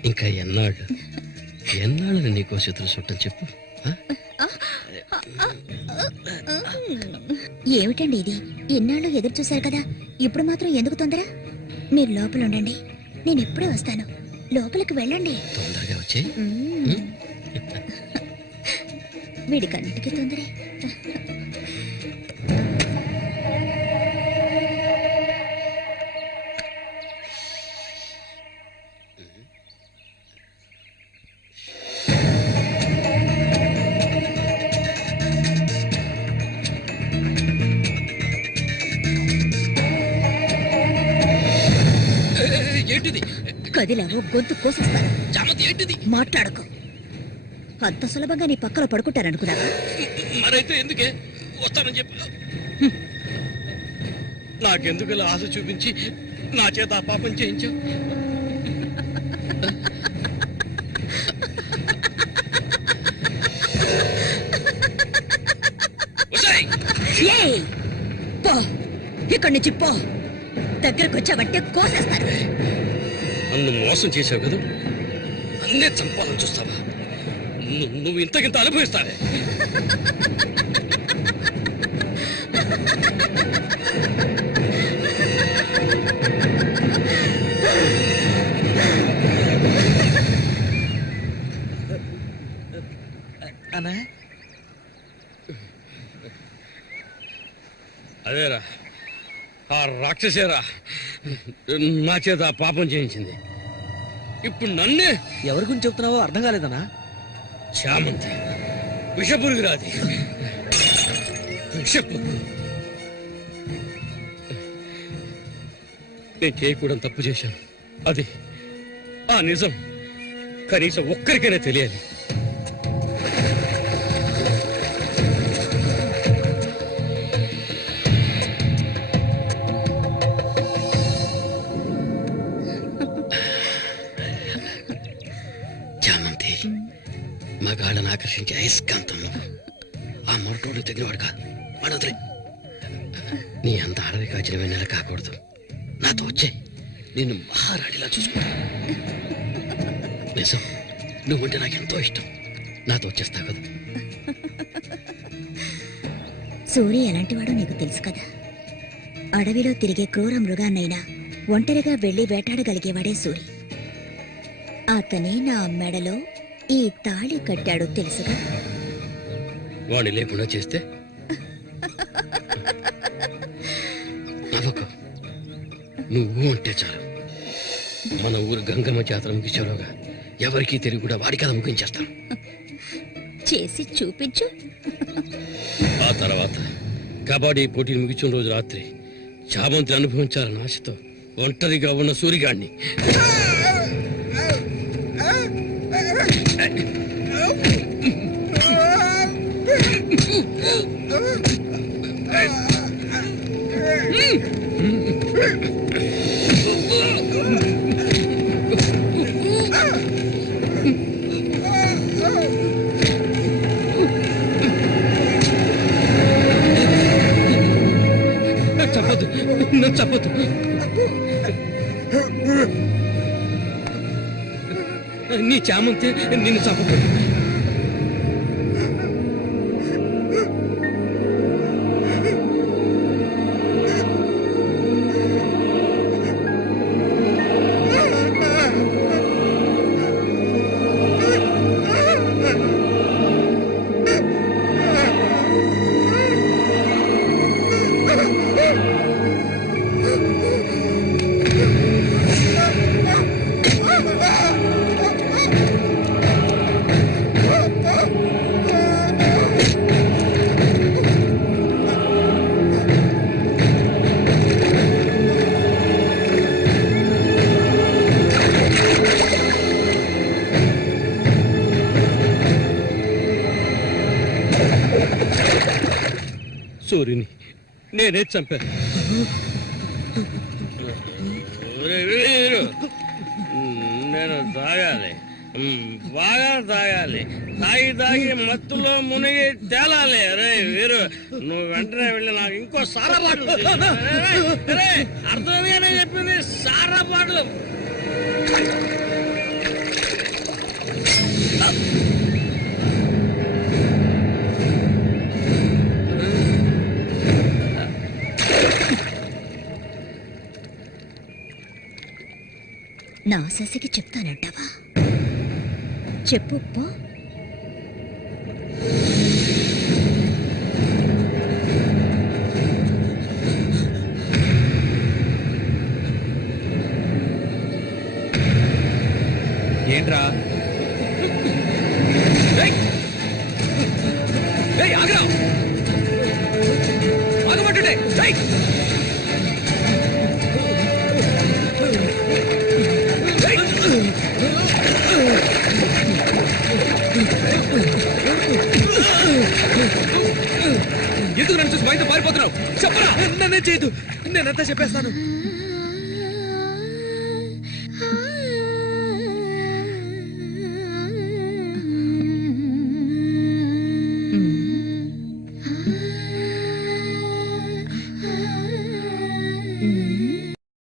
ఇంకా ఎన్నాళ్ళు నీకో శత్రు చుట్టం చెప్పు. ఏమిటండి ఇది? ఎన్నాళ్ళు ఎదురు చూశారు కదా, ఇప్పుడు మాత్రం ఎందుకు తొందర? మీరు లోపల ఉండండి, నేను ఎప్పుడే వస్తాను. లోపలికి వెళ్ళండి. తొందరగా వచ్చే. వీడికన్నిటికీ తొందరే. ఏంటిది? కదిలావో గొంతు కోసేస్తాను. జామతి ఏంటిది? మాట్లాడకు. అంత సులభంగా నీ పక్కన పడుకుంటారనుకున్నావా? మరైతే ఎందుకే వస్తానని చెప్పు. నాకెందుకు ఇలా ఆశ చూపించి నా చేత ఆ పాపం చేయించావు? ఏయ్, పో ఇక్కడి నుంచి పో. దగ్గరకు వచ్చావంటే కోసేస్తారు. నన్ను మోసం చేసావు కదా, నన్నే చంపాలని చూస్తావా? నువ్వు ఇంతకింత అనుభవిస్తావే. అదేరా, ఆ రాక్షసేరా నా చేత ఆ పాపం చేయించింది. ఇప్పుడు నన్నే. ఎవరి గురించి చెప్తున్నావో అర్థం కాలేదనా? చామంతి విషపురుగురాది, విషపు. నేను చేయకూడదు తప్పు చేశాను. అది ఆ నిజం కనీసం ఒక్కరికైనా తెలియాలి. చామంతి మగాళ్ళని ఆకర్షించే అయస్కాంతం నువ్వు. ఆ మొరటోడు తగినవాడు కాదు, వాడు వదిలే. నీ అంత అడవి కాచిన వెన్నెల కాకూడదు. నాతో వచ్చే నిన్ను మహారాణిలా చూసుకుంటా. నిజం, నువ్వంటే నాకు ఎంతో ఇష్టం. నాతో వచ్చేస్తావు కదా. సూర్య ఎలాంటివాడో నీకు తెలుసు కదా. అడవిలో తిరిగే క్రూర మృగాన్నైనా ఒంటరిగా వెళ్లి వేటాడగలిగేవాడే సూరి. అతనే నా మెడలో ఈ తాళి కట్టాడు తెలుసుగా. వాణ్ణి లేకుండా చేస్తే నవ్వకు. నువ్వు అంటే చాలు. మన ఊరు గంగమ్మ జాతర ముగించేలోగా ఎవరికీ తెలివి కూడా వాడి కథ ముగించేస్తాను. చేసి చూపించు. ఆ తర్వాత కబడ్డీ పోటీలు ముగించిన రోజు రాత్రి చామంతిని అనుభవించాలని ఆశతో ఒంటరిగా ఉన్న సూరిగాడిని చంపొద్దు, నన్ను చంపొద్దు. నీ చామంతి నిన్ను చంపకూడదు. సూర్యుని నేనే చంపాను. నేను తాగాలి, బాగా తాగాలి. తాగి తాగి మత్తులో మునిగి తేలాలి. అరే వీరు, నువ్వు వెంటనే వెళ్ళి నాకు ఇంకో సారా బాటలు అర్థమేనే చెప్పింది. సారా బాటలు నా శశికి చెప్తానంటావా? చెప్పు పో. ఏంట్రా? ఆగరా, ఆగమంటుండే. ఎందుకు నన్ను చూసి బయట పారిపోతున్నావు? చెప్పరా. నన్నే చేయదు, నేనంతా చెప్పేస్తాను. మ్మ్.